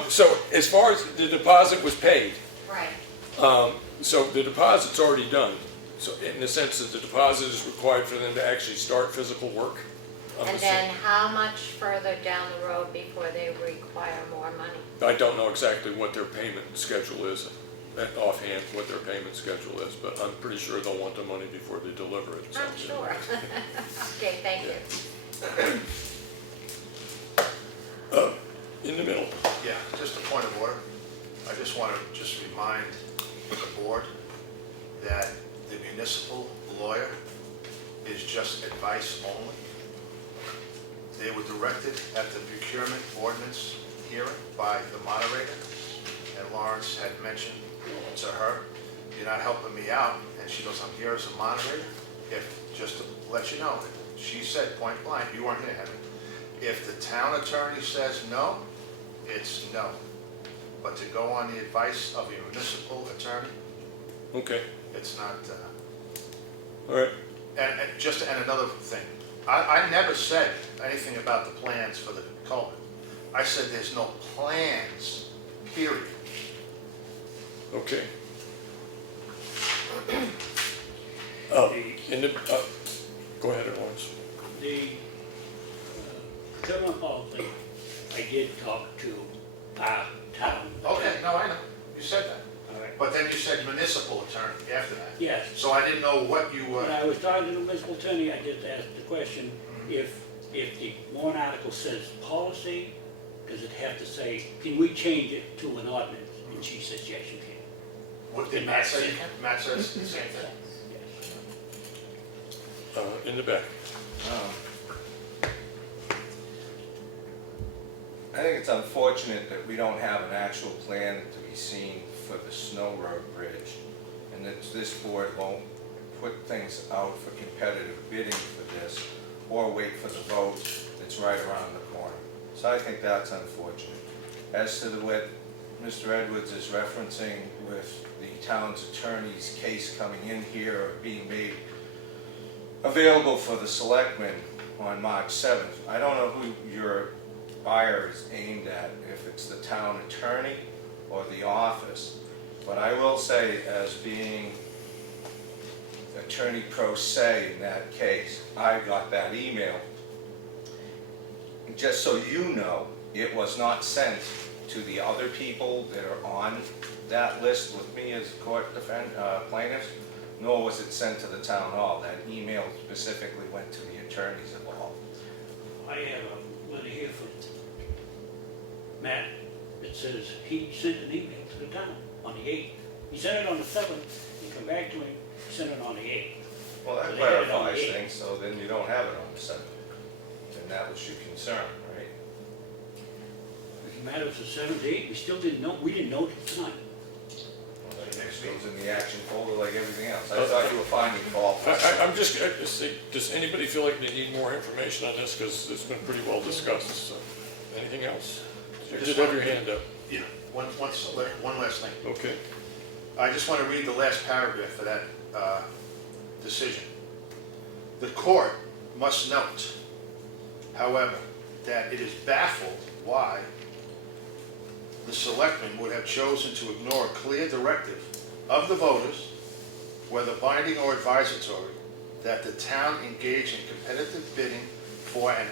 So as far as the deposit was paid, Right. so the deposit's already done. So in the sense that the deposit is required for them to actually start physical work. I'm And assuming- then how much further down the road before they require more money? I don't know exactly what their payment schedule is, offhand, what their payment schedule is, but I'm pretty sure they'll want the money before they deliver it. so- I'm sure. Okay, thank you. In the middle. Yeah, just a point of order. I just want to just remind the board that the municipal lawyer is just advice only. They were directed at the procurement ordinance hearing by the moderator, and Lawrence had mentioned to her, "You're not helping me out," and she goes, "I'm here as a moderator. Just to let you know," she said point blank, you weren't here, Henry, if the town attorney says no, it's no. But to go on the advice of a municipal attorney, Okay, it's not, all right. and another thing, I never said anything about the plans for the culvert. I said there's no plans, period. Okay. Go ahead, Lawrence. The procurement policy, I did talk to our town. Okay, no, I know, you said that. All right. But then you said municipal attorney after that. Yes. So I didn't know what you When were, I was talking to the municipal attorney, I just asked the question, if the warrant article says policy, does it have to say, can we change it to an ordinance? And she says, yes, you can. what did Matt say? Matt says the same thing. Yes. In the back. I think it's unfortunate that we don't have an actual plan to be seen for the Snow Road Bridge, and that this board won't put things out for competitive bidding for this, or wait for the vote that's right around the corner. So I think that's unfortunate. As to what Mr. Edwards is referencing with the town's attorney's case coming in here or being made available for the selectmen on March 7th, I don't know who your buyer is aimed at, if it's the town attorney or the office. But I will say, as being attorney pro se in that case, I got that email. Just so you know, it was not sent to the other people that are on that list with me as court plaintiffs, nor was it sent to the town hall. That email specifically went to the attorneys involved. I have a letter here from Matt that says he sent an email to the town on the 8th. He sent it on the 7th, he come back to him, sent it on the 8th. Well, that So they had it on clarifies the 8th. things, so then you don't have it on the 7th. And that was your concern, right? It matters the 17th, we still didn't know, we didn't know till tonight. Well, that goes in the action folder like everything else. I thought you were finding fault. I'm just, does anybody feel like they need more information on this? Because it's been pretty well discussed, so. Anything else? You did have your hand up. Yeah, one last thing. Okay. I just want to read the last paragraph of that decision. The court must note, however, that it is baffled why the selectmen would have chosen to ignore a clear directive of the voters, whether binding or advisory, that the town engage in competitive bidding for an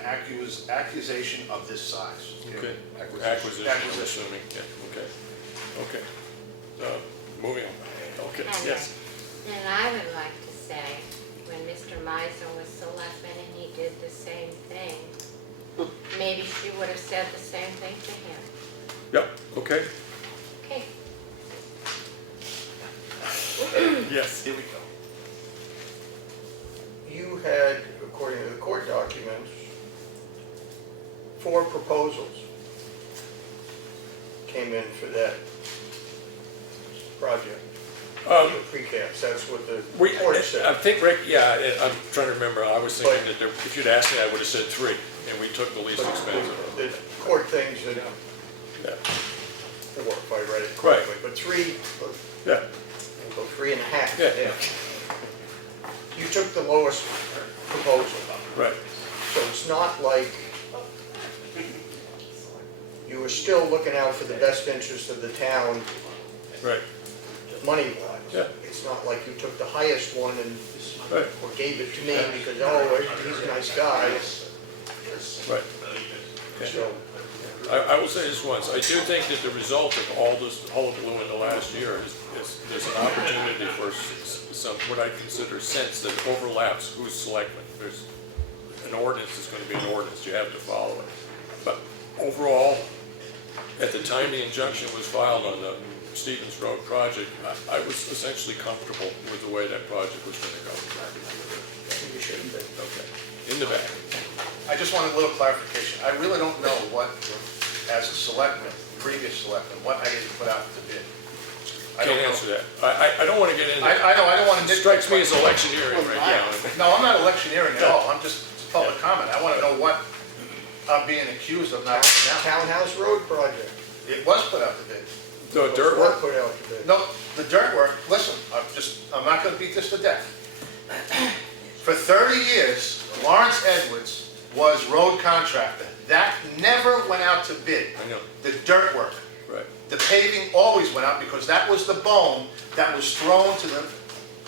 accusation of this size. Okay. Acquisition, I'm assuming. Yeah, okay. Okay. Moving on. Okay, yes. And I would like to say, when Mr. Meiser was selectman and he did the same thing, maybe she would have said the same thing to him. Yep, okay. Okay. Yes. Here we go. You had, according to the court documents, 4 proposals came in for that project. The precast, that's what the court I said. think, Rick, yeah, I'm trying to remember, I was thinking that if you'd asked me, I would have said 3, and we took the least But expensive. the court things that, Yeah. 4, if I read it correctly, but 3, Yeah, well, 3.5. Yeah. You took the lowest proposal. right. So it's not like you were still looking out for the best interest of the town, Right, money-wise. Yeah. It's not like you took the highest one and, right, or gave it to me because, oh, he's a nice guy. right. So, I will say this once, I do think that the result of all this hullabaloo in the last year is there's an opportunity for some, what I consider sense that overlaps who's selectman. There's an ordinance is going to be an ordinance, you have to follow it. But overall, at the time the injunction was filed on the Stevens Road project, I was essentially comfortable with the way that project was going to go. you shouldn't be. Okay, in the back. I just want a little clarification. I really don't know what, as a selectman, previous selectman, what I didn't put out to bid. I don't Can't know. answer that. I don't want to get into it. I know, I don't want to. It strikes me as electioneering right now. No, I'm not electioneering at all. I'm just, it's public comment. I want to know what I'm being accused of not putting out. Townhouse Road project. It was put out to bid. The dirt Was work, not put out to bid. No, the dirt work, listen, I'm not gonna beat this to death. For 30 years, Lawrence Edwards was road contractor. That never went out to bid. I know, The dirt work. right. The paving always went out because that was the bone that was thrown to the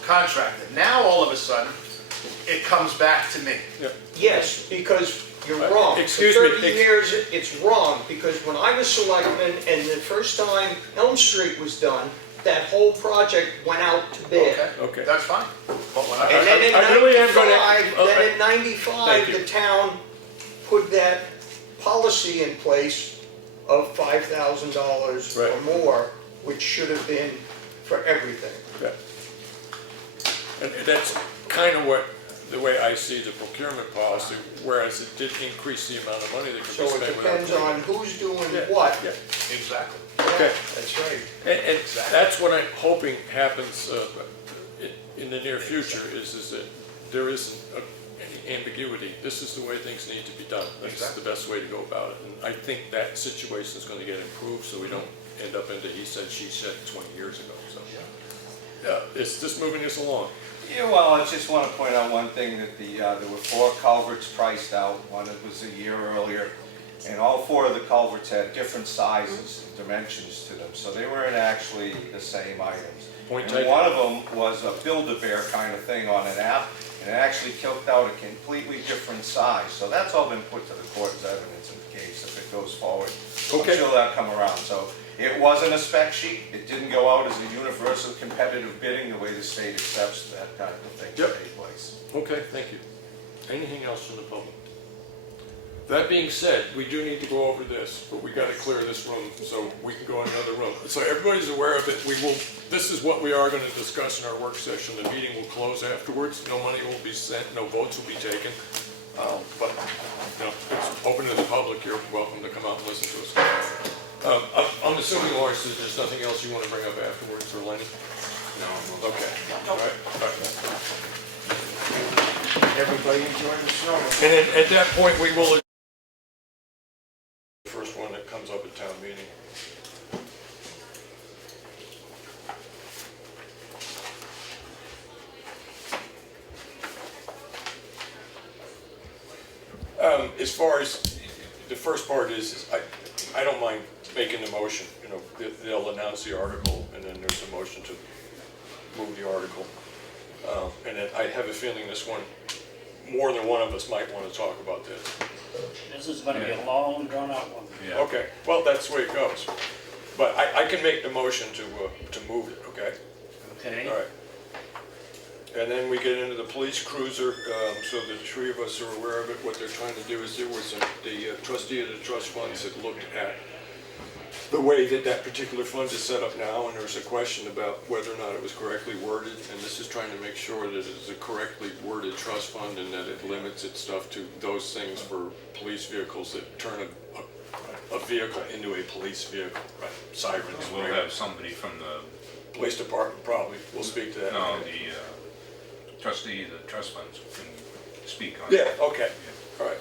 contractor. Now, all of a sudden, it comes back to me. Yes, because you're wrong. Excuse For me, 30 years, it's wrong, because when I was selectman and the first time Elm Street was done, that whole project went out to bid. Okay. That's fine. But when And then in I really am gonna- 95, then in Thank 95, you. the town put that policy in place of $5,000 or Right. more, which should have been for everything. Yeah. And that's kind of what, the way I see the procurement policy, whereas it did increase the amount of money that could So be it spent without. depends on who's doing Yeah, what. Yeah, Exactly. okay. That's right. And that's what I'm hoping happens in the near future, is that there isn't any ambiguity. This is the way things need to be done. That's the best way to go about it. And I think that situation is going to get improved, so we don't end up into he said, she said 20 years ago. So, yeah, it's just moving us along. Yeah, well, I just want to point out one thing, that there were 4 culverts priced out. One that was a year earlier, and all 4 of the culverts had different sizes and dimensions to them, so they weren't actually the same items. Point And taken. one of them was a Build-A-Bear kind of thing on an app, and it actually kicked out a completely different size. So that's all been put to the court as evidence in the case if it goes forward. Okay. Until that come around. So it wasn't a spec sheet. It didn't go out as a universal competitive bidding the way the state accepts that kind of thing to Yep. take place. Okay, thank you. Anything else from the public? That being said, we do need to go over this, but we gotta clear this room so we can go in another room. So everybody's aware of it. This is what we are gonna discuss in our work session. The meeting will close afterwards. No money will be sent, no votes will be taken. But, you know, it's open to the public. You're welcome to come out and listen to us. I'm assuming, Lawrence, that there's nothing else you wanna bring up afterwards, or Lenny? No. Okay, all right. Everybody enjoying the snow. And then at that point, we will. The first one that comes up at town meeting. As far as the first part is I don't mind making the motion. You know, they'll announce the article, and then there's a motion to move the article. And then I have a feeling this one, more than one of us might want to talk about this. This is gonna be a long, drawn out one. Okay, well, that's the way it goes. But I can make the motion to move it, okay? Okay? All right. And then we get into the police cruiser, so the 3 of us are aware of it. What they're trying to do is there was the trustee of the trust funds that looked at the way that that particular fund is set up now, and there's a question about whether or not it was correctly worded, and this is trying to make sure that it's a correctly worded trust fund and that it limits its stuff to those things for police vehicles that turn a vehicle into a police vehicle. Right. Sirens. We'll right? have somebody from the, Police department probably will speak to that. no, the trustee of the trust funds can speak on Yeah, it. okay, all right.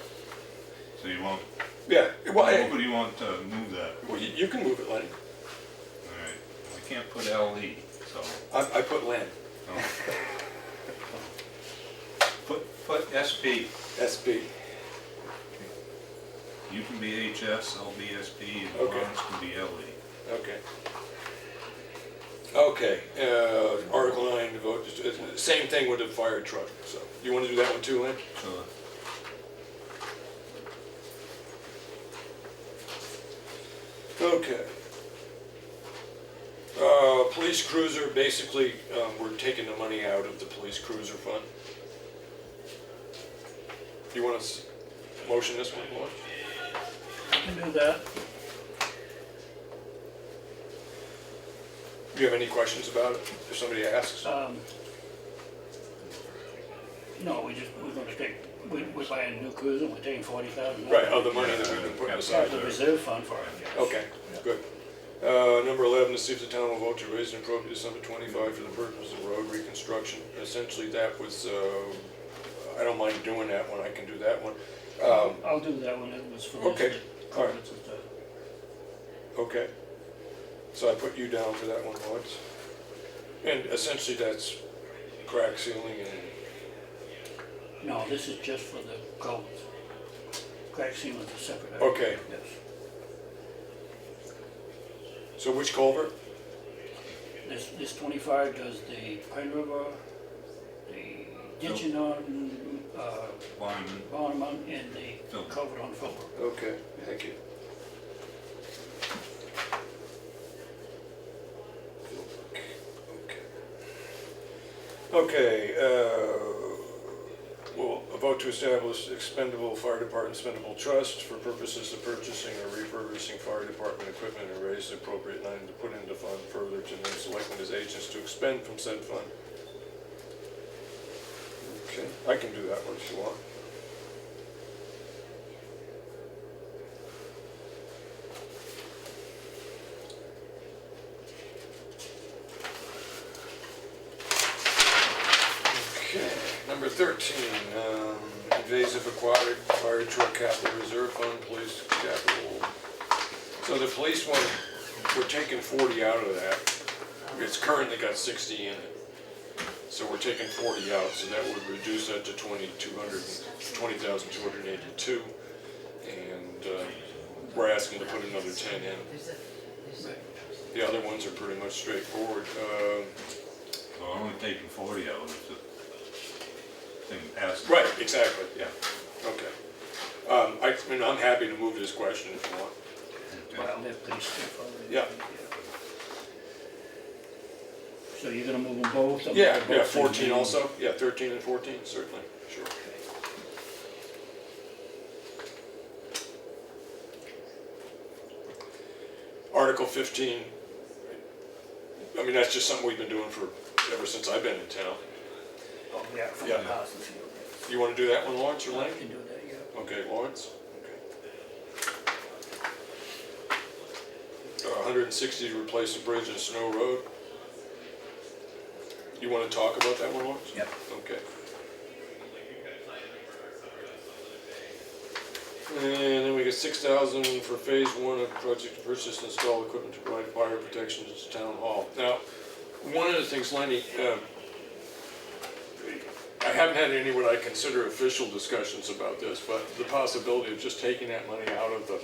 So you want, Yeah, well, who do you want to move that? well, you can move it, Lenny. All right, I can't put LE, so, I put Len. no. Put SP. SB. You can be HS, LBSP, and Okay. Lawrence can be LE. Okay. Okay, Article 9, vote, same thing with the fire truck, so, you wanna do that one too, Lynn? So, Okay. Police cruiser, basically, we're taking the money out of the police cruiser fund. You want to motion this one, Lauren? I can do that. Do you have any questions about it, if somebody asks? No, we're gonna take, we're buying a new cruiser, we're taking 40,000. Right, of the money that we've been putting aside. The reserve fund for it, yes. Okay, good. Number 11, to see if the town will vote to raise and appropriate sum of 25 for the purpose of road reconstruction. Essentially, that was, I don't mind doing that one, I can do that one. I'll do that one, it was for. Okay, all right. It's just, Okay, so I put you down for that one, Lawrence. And essentially, that's crack sealing and, No, this is just for the culverts. Crack sealing is a separate. item. Okay. Yes. so which culvert? This 25 does the Pine River, the ditching on, Wyman, Bonneman, and the Philbrook. culvert on Philbrook. Okay, thank you. Okay, we'll vote to establish expendable fire department expendable trust for purposes of purchasing or refurbishing fire department equipment and raise the appropriate line to put into fund further to name selectmen as agents to expend from said fund. Okay, I can do that one if you want. Okay, number 13, invasive aquatic fire truck capital reserve fund, police capital. So the police one, we're taking 40 out of that. It's currently got 60 in it. So we're taking 40 out, so that would reduce that to 20,282. And we're asking to put another 10 in. The other ones are pretty much straightforward. we're only taking 40 out if the thing passes. Right, exactly, yeah, okay. I mean, I'm happy to move this question if you want. Well, they're pretty straightforward. Yeah. So you're gonna move them both? or Yeah, both yeah, things 14 in? also, yeah, 13 and 14, certainly, sure. Article 15, I mean, that's just something we've been doing for, ever since I've been in town. Oh, yeah, from Yeah. the house and field. You want to do that one, Lawrence, or I Lane? can do that, yeah. Okay, Lawrence? Okay. 160 to replace a bridge in Snow Road. You want to talk about that one, Lawrence? Yep. Okay. And then we get 6,000 for phase 1 of project to purchase and install equipment to provide fire protection at the town hall. Now, one of the things, Lenny, I haven't had any what I consider official discussions about this, but the possibility of just taking that money out of the,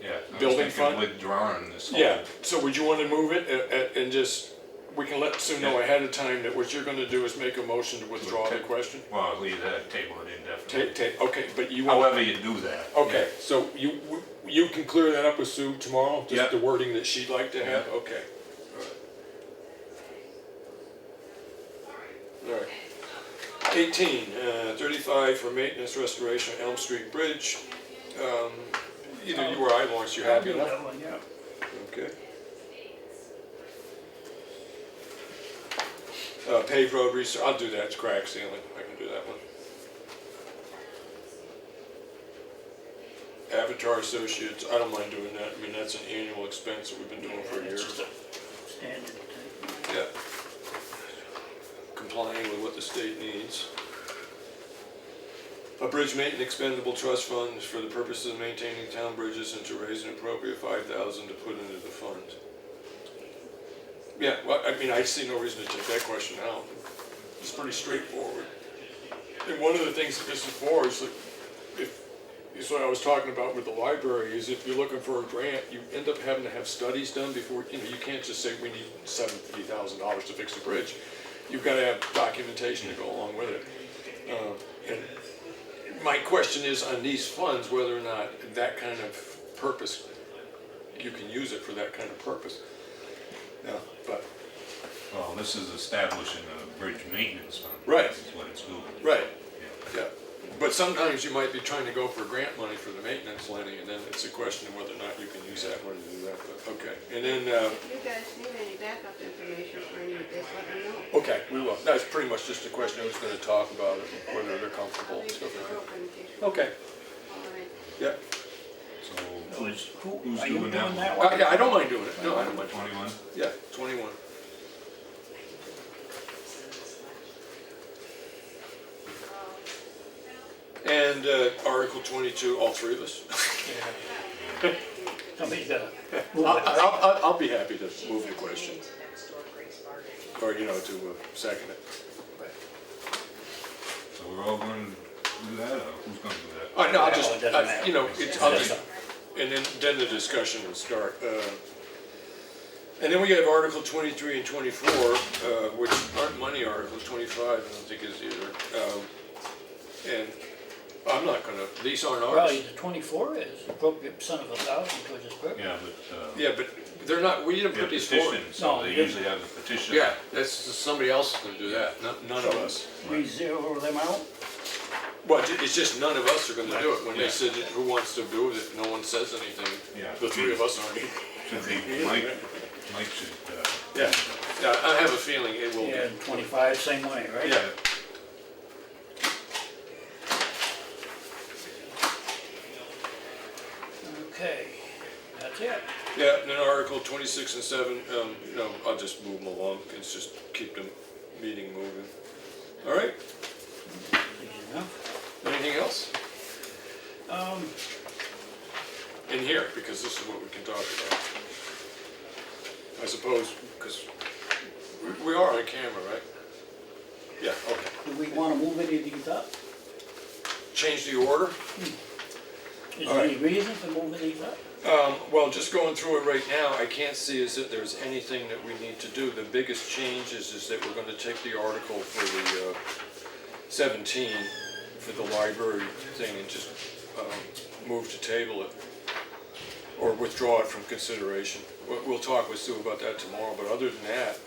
Yeah, I was Building thinking fund? withdrawing this whole. yeah, so would you want to move it and just, we can let Sue know ahead of time that what you're going to do is make a motion to withdraw the question? Well, leave that, table it indefinitely. Okay, but you want. However you do that. Okay, so you can clear that up with Sue tomorrow? Yeah. Just the wording that she'd like to have? Yeah. Okay. All right. 18, 35 for maintenance restoration of Elm Street Bridge. Either you or I, Lawrence, you happy I'll do enough? that one, yeah. Okay. Paved road research, I'll do that, it's crack sealing, I can do that one. Avatar Associates, I don't mind doing that, I mean, that's an annual expense that we've been doing for a year. It's just a standard thing. Yeah. Complying with what the state needs. A bridge maintenance expendable trust fund for the purpose of maintaining town bridges and to raise an appropriate 5,000 to put into the fund. Yeah, well, I mean, I see no reason to take that question out. It's pretty straightforward. And one of the things that this is for is like, if is what I was talking about with the library, is if you're looking for a grant, you end up having to have studies done before, you can't just say we need $70,000 to fix the bridge. You've gotta have documentation to go along with it. And my question is on these funds, whether or not that kind of purpose, you can use it for that kind of purpose. Yeah, but, Well, this is establishing a bridge maintenance fund. Right. Is what it's doing. right, Yeah. yeah. But sometimes you might be trying to go for grant money for the maintenance, Lenny, and then it's a question of whether or not you can use that money to do that, but, okay. And then, If you guys need any backup information for any of this, let me know. okay, we will. That's pretty much just a question I was gonna talk about, whether they're comfortable and stuff like that. Okay, All right. yeah. So, Who's who's are you doing that one? one? Yeah, I don't mind doing it. No, I don't mind. 21? Yeah, 21. And Article 22, all three of us. Somebody's gotta move it. I'll be happy to move the question. Or, to second it. So we're all going to do that, or who's going to do that? No, I'll just, it doesn't matter. I'll just, and then the discussion will start. And then we have Article 23 and 24, which aren't money articles. 25, I don't think is either. And I'm not gonna, these aren't Well, ours. the 24 is appropriate percent of 1,000 towards this purpose. Yeah, but, Yeah, but they're not, we didn't yeah, put these forward. petition, so No, they we usually have the petition. Yeah, that's, somebody else is gonna do that, none of us. We zero them out. Well, it's just none of us are gonna do it. When they Yeah. said who wants to do it, no one says anything. Yeah. The three of us aren't. Should be, Mike should, Yeah, I have a feeling it will be. Yeah, and 25 same way, right? Yeah. Okay, that's it. Yeah, and then Article 26 and 7, I'll just move them along. It's just keep the meeting moving. All right, Easy enough. anything else? Um, In here, because this is what we can talk about. I suppose, because we are on camera, right? Yeah, okay. do we wanna move any of these up? Change the order? Is All there right. any reason for moving these up? Well, just going through it right now, I can't see as if there's anything that we need to do. The biggest change is that we're gonna take the article for the 17, for the library thing, and just move to table it, or withdraw it from consideration. We'll talk with Sue about that tomorrow, but other than that,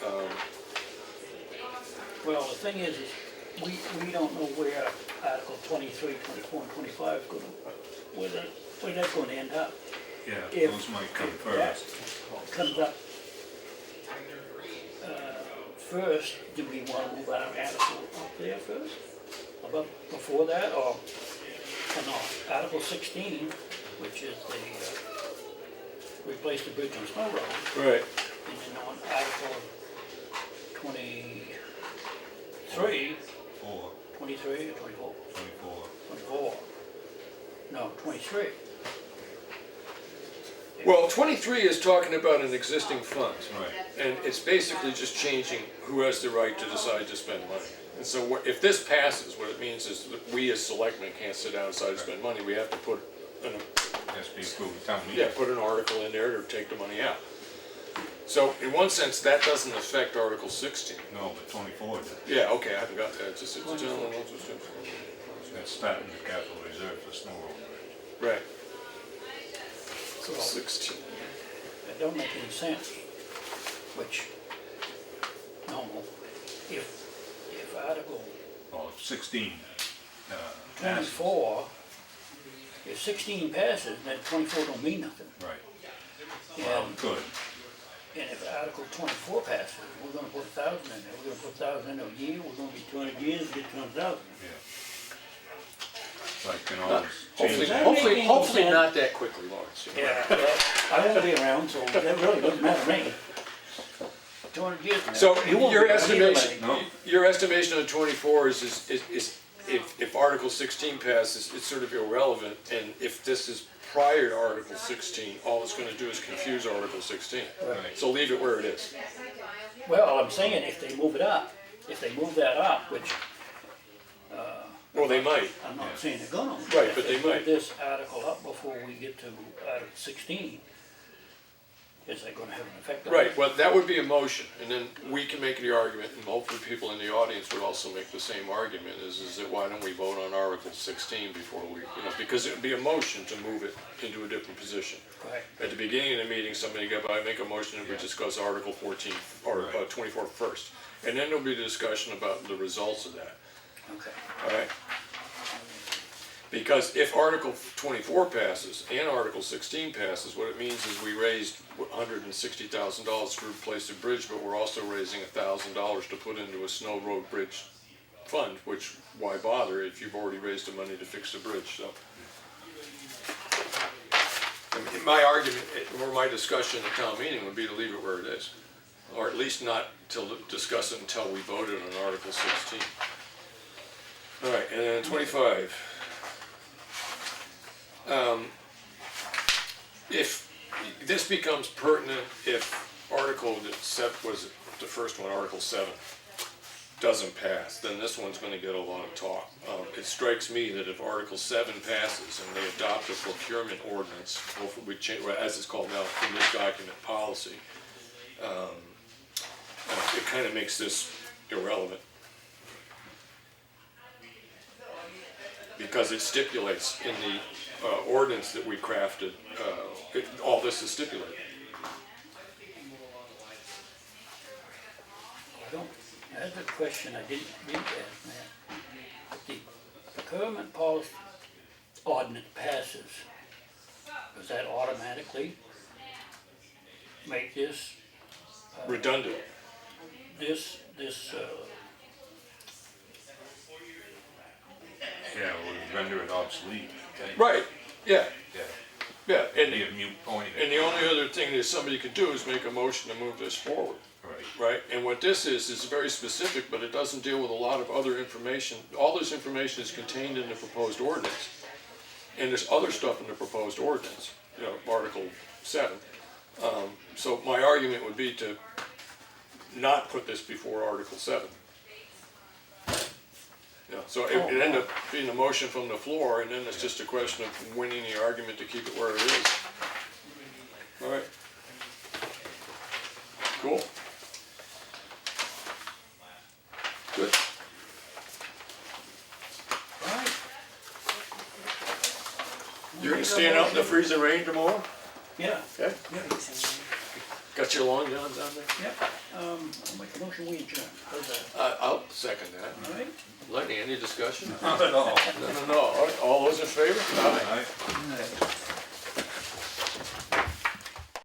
Well, the thing is we don't know where Article 23, 24, and 25 is gonna, where that's gonna end up. yeah, If- those might come if that first. Comes up first, do we wanna move our article up there first? Above, before that, or not? Article 16, which is the, replace the bridge on Snow Road, right. and then on Article 23, 23 or 24? 24. 24. No, 23. Well, 23 is talking about an existing fund. Right. And it's basically just changing who has the right to decide to spend money. And so if this passes, what it means is that we as selectmen can't sit down and decide to spend money. We have to put Has to be approved at town meeting. put an article in there to take the money out. So in one sense, that doesn't affect Article 16. No, but 24 does. Yeah, okay, I haven't got that. It's just, That's starting the capital reserve for snow road. right. So 16. That don't make any sense, which, no, if Article Well, 16 passes. 24, if 16 passes, then 24 don't mean nothing. Right. Well, And, good. and if Article 24 passes, we're gonna put 1,000 in there, we're gonna put 1,000 in a year, we're gonna be 200 years, get 200,000. Yeah. So I can always Hopefully, change that. hopefully not that quickly, Lawrence. Yeah, well, I won't be around, so that really doesn't matter to me. 200 years from now. So You won't your be around either estimation, way. No. your estimation of 24 is if Article 16 passes, it's sort of irrelevant. And if this is prior to Article 16, all it's gonna do is confuse Article 16. Right. So leave it where it is. Well, I'm saying if they move it up, if they move that up, which, Well, They might. I'm not saying they're gonna. Right, but they If put might. this article up before we get to Article 16, is that gonna have an effect on it? Right, well, that would be a motion, and then we can make the argument, and hopefully people in the audience would also make the same argument, is that why don't we vote on Article 16 before we, because it would be a motion to move it into a different position. Correct. At the beginning of the meeting, somebody got by, make a motion, and we discuss Article 14, or 24 first. And then there'll be a discussion about the results of that, Okay. all right? Because if Article 24 passes and Article 16 passes, what it means is we raised $160,000 to replace the bridge, but we're also raising $1,000 to put into a snow road bridge fund, which why bother if you've already raised the money to fix the bridge, so. I mean, my argument, or my discussion at town meeting would be to leave it where it is. Or at least not to discuss it until we voted on Article 16. All right, and then 25. If this becomes pertinent, if Article, was it the first one, Article 7, doesn't pass, then this one's gonna get a lot of talk. It strikes me that if Article 7 passes and they adopt a procurement ordinance, hopefully we change, as it's called now, in this document, policy, it kind of makes this irrelevant. Because it stipulates in the ordinance that we crafted, all this is stipulated. That's a question I didn't ask, Matt. If the procurement policy ordinance passes, does that automatically make this, Redundant. this, Yeah, we'll render it obsolete. Okay. Right, yeah, Yeah. yeah, Be and a mute point. the only other thing that somebody could do is make a motion to move this forward. Right. Right, and what this is very specific, but it doesn't deal with a lot of other information. All this information is contained in the proposed ordinance. And there's other stuff in the proposed ordinance, Article 7. So my argument would be to not put this before Article 7. Yeah, so it would end up being a motion from the floor, and then it's just a question of winning the argument to keep it where it is. All right. Cool. Good. right? You're gonna stand out in the freezing rain tomorrow? Yeah, Okay. yeah, Got your long johns on there? yeah. I'll make a motion, we adjourn. How's that? I'll second that. All right? Lenny, any discussion? Not at all. No. All right, all those in favor? Aye. Right.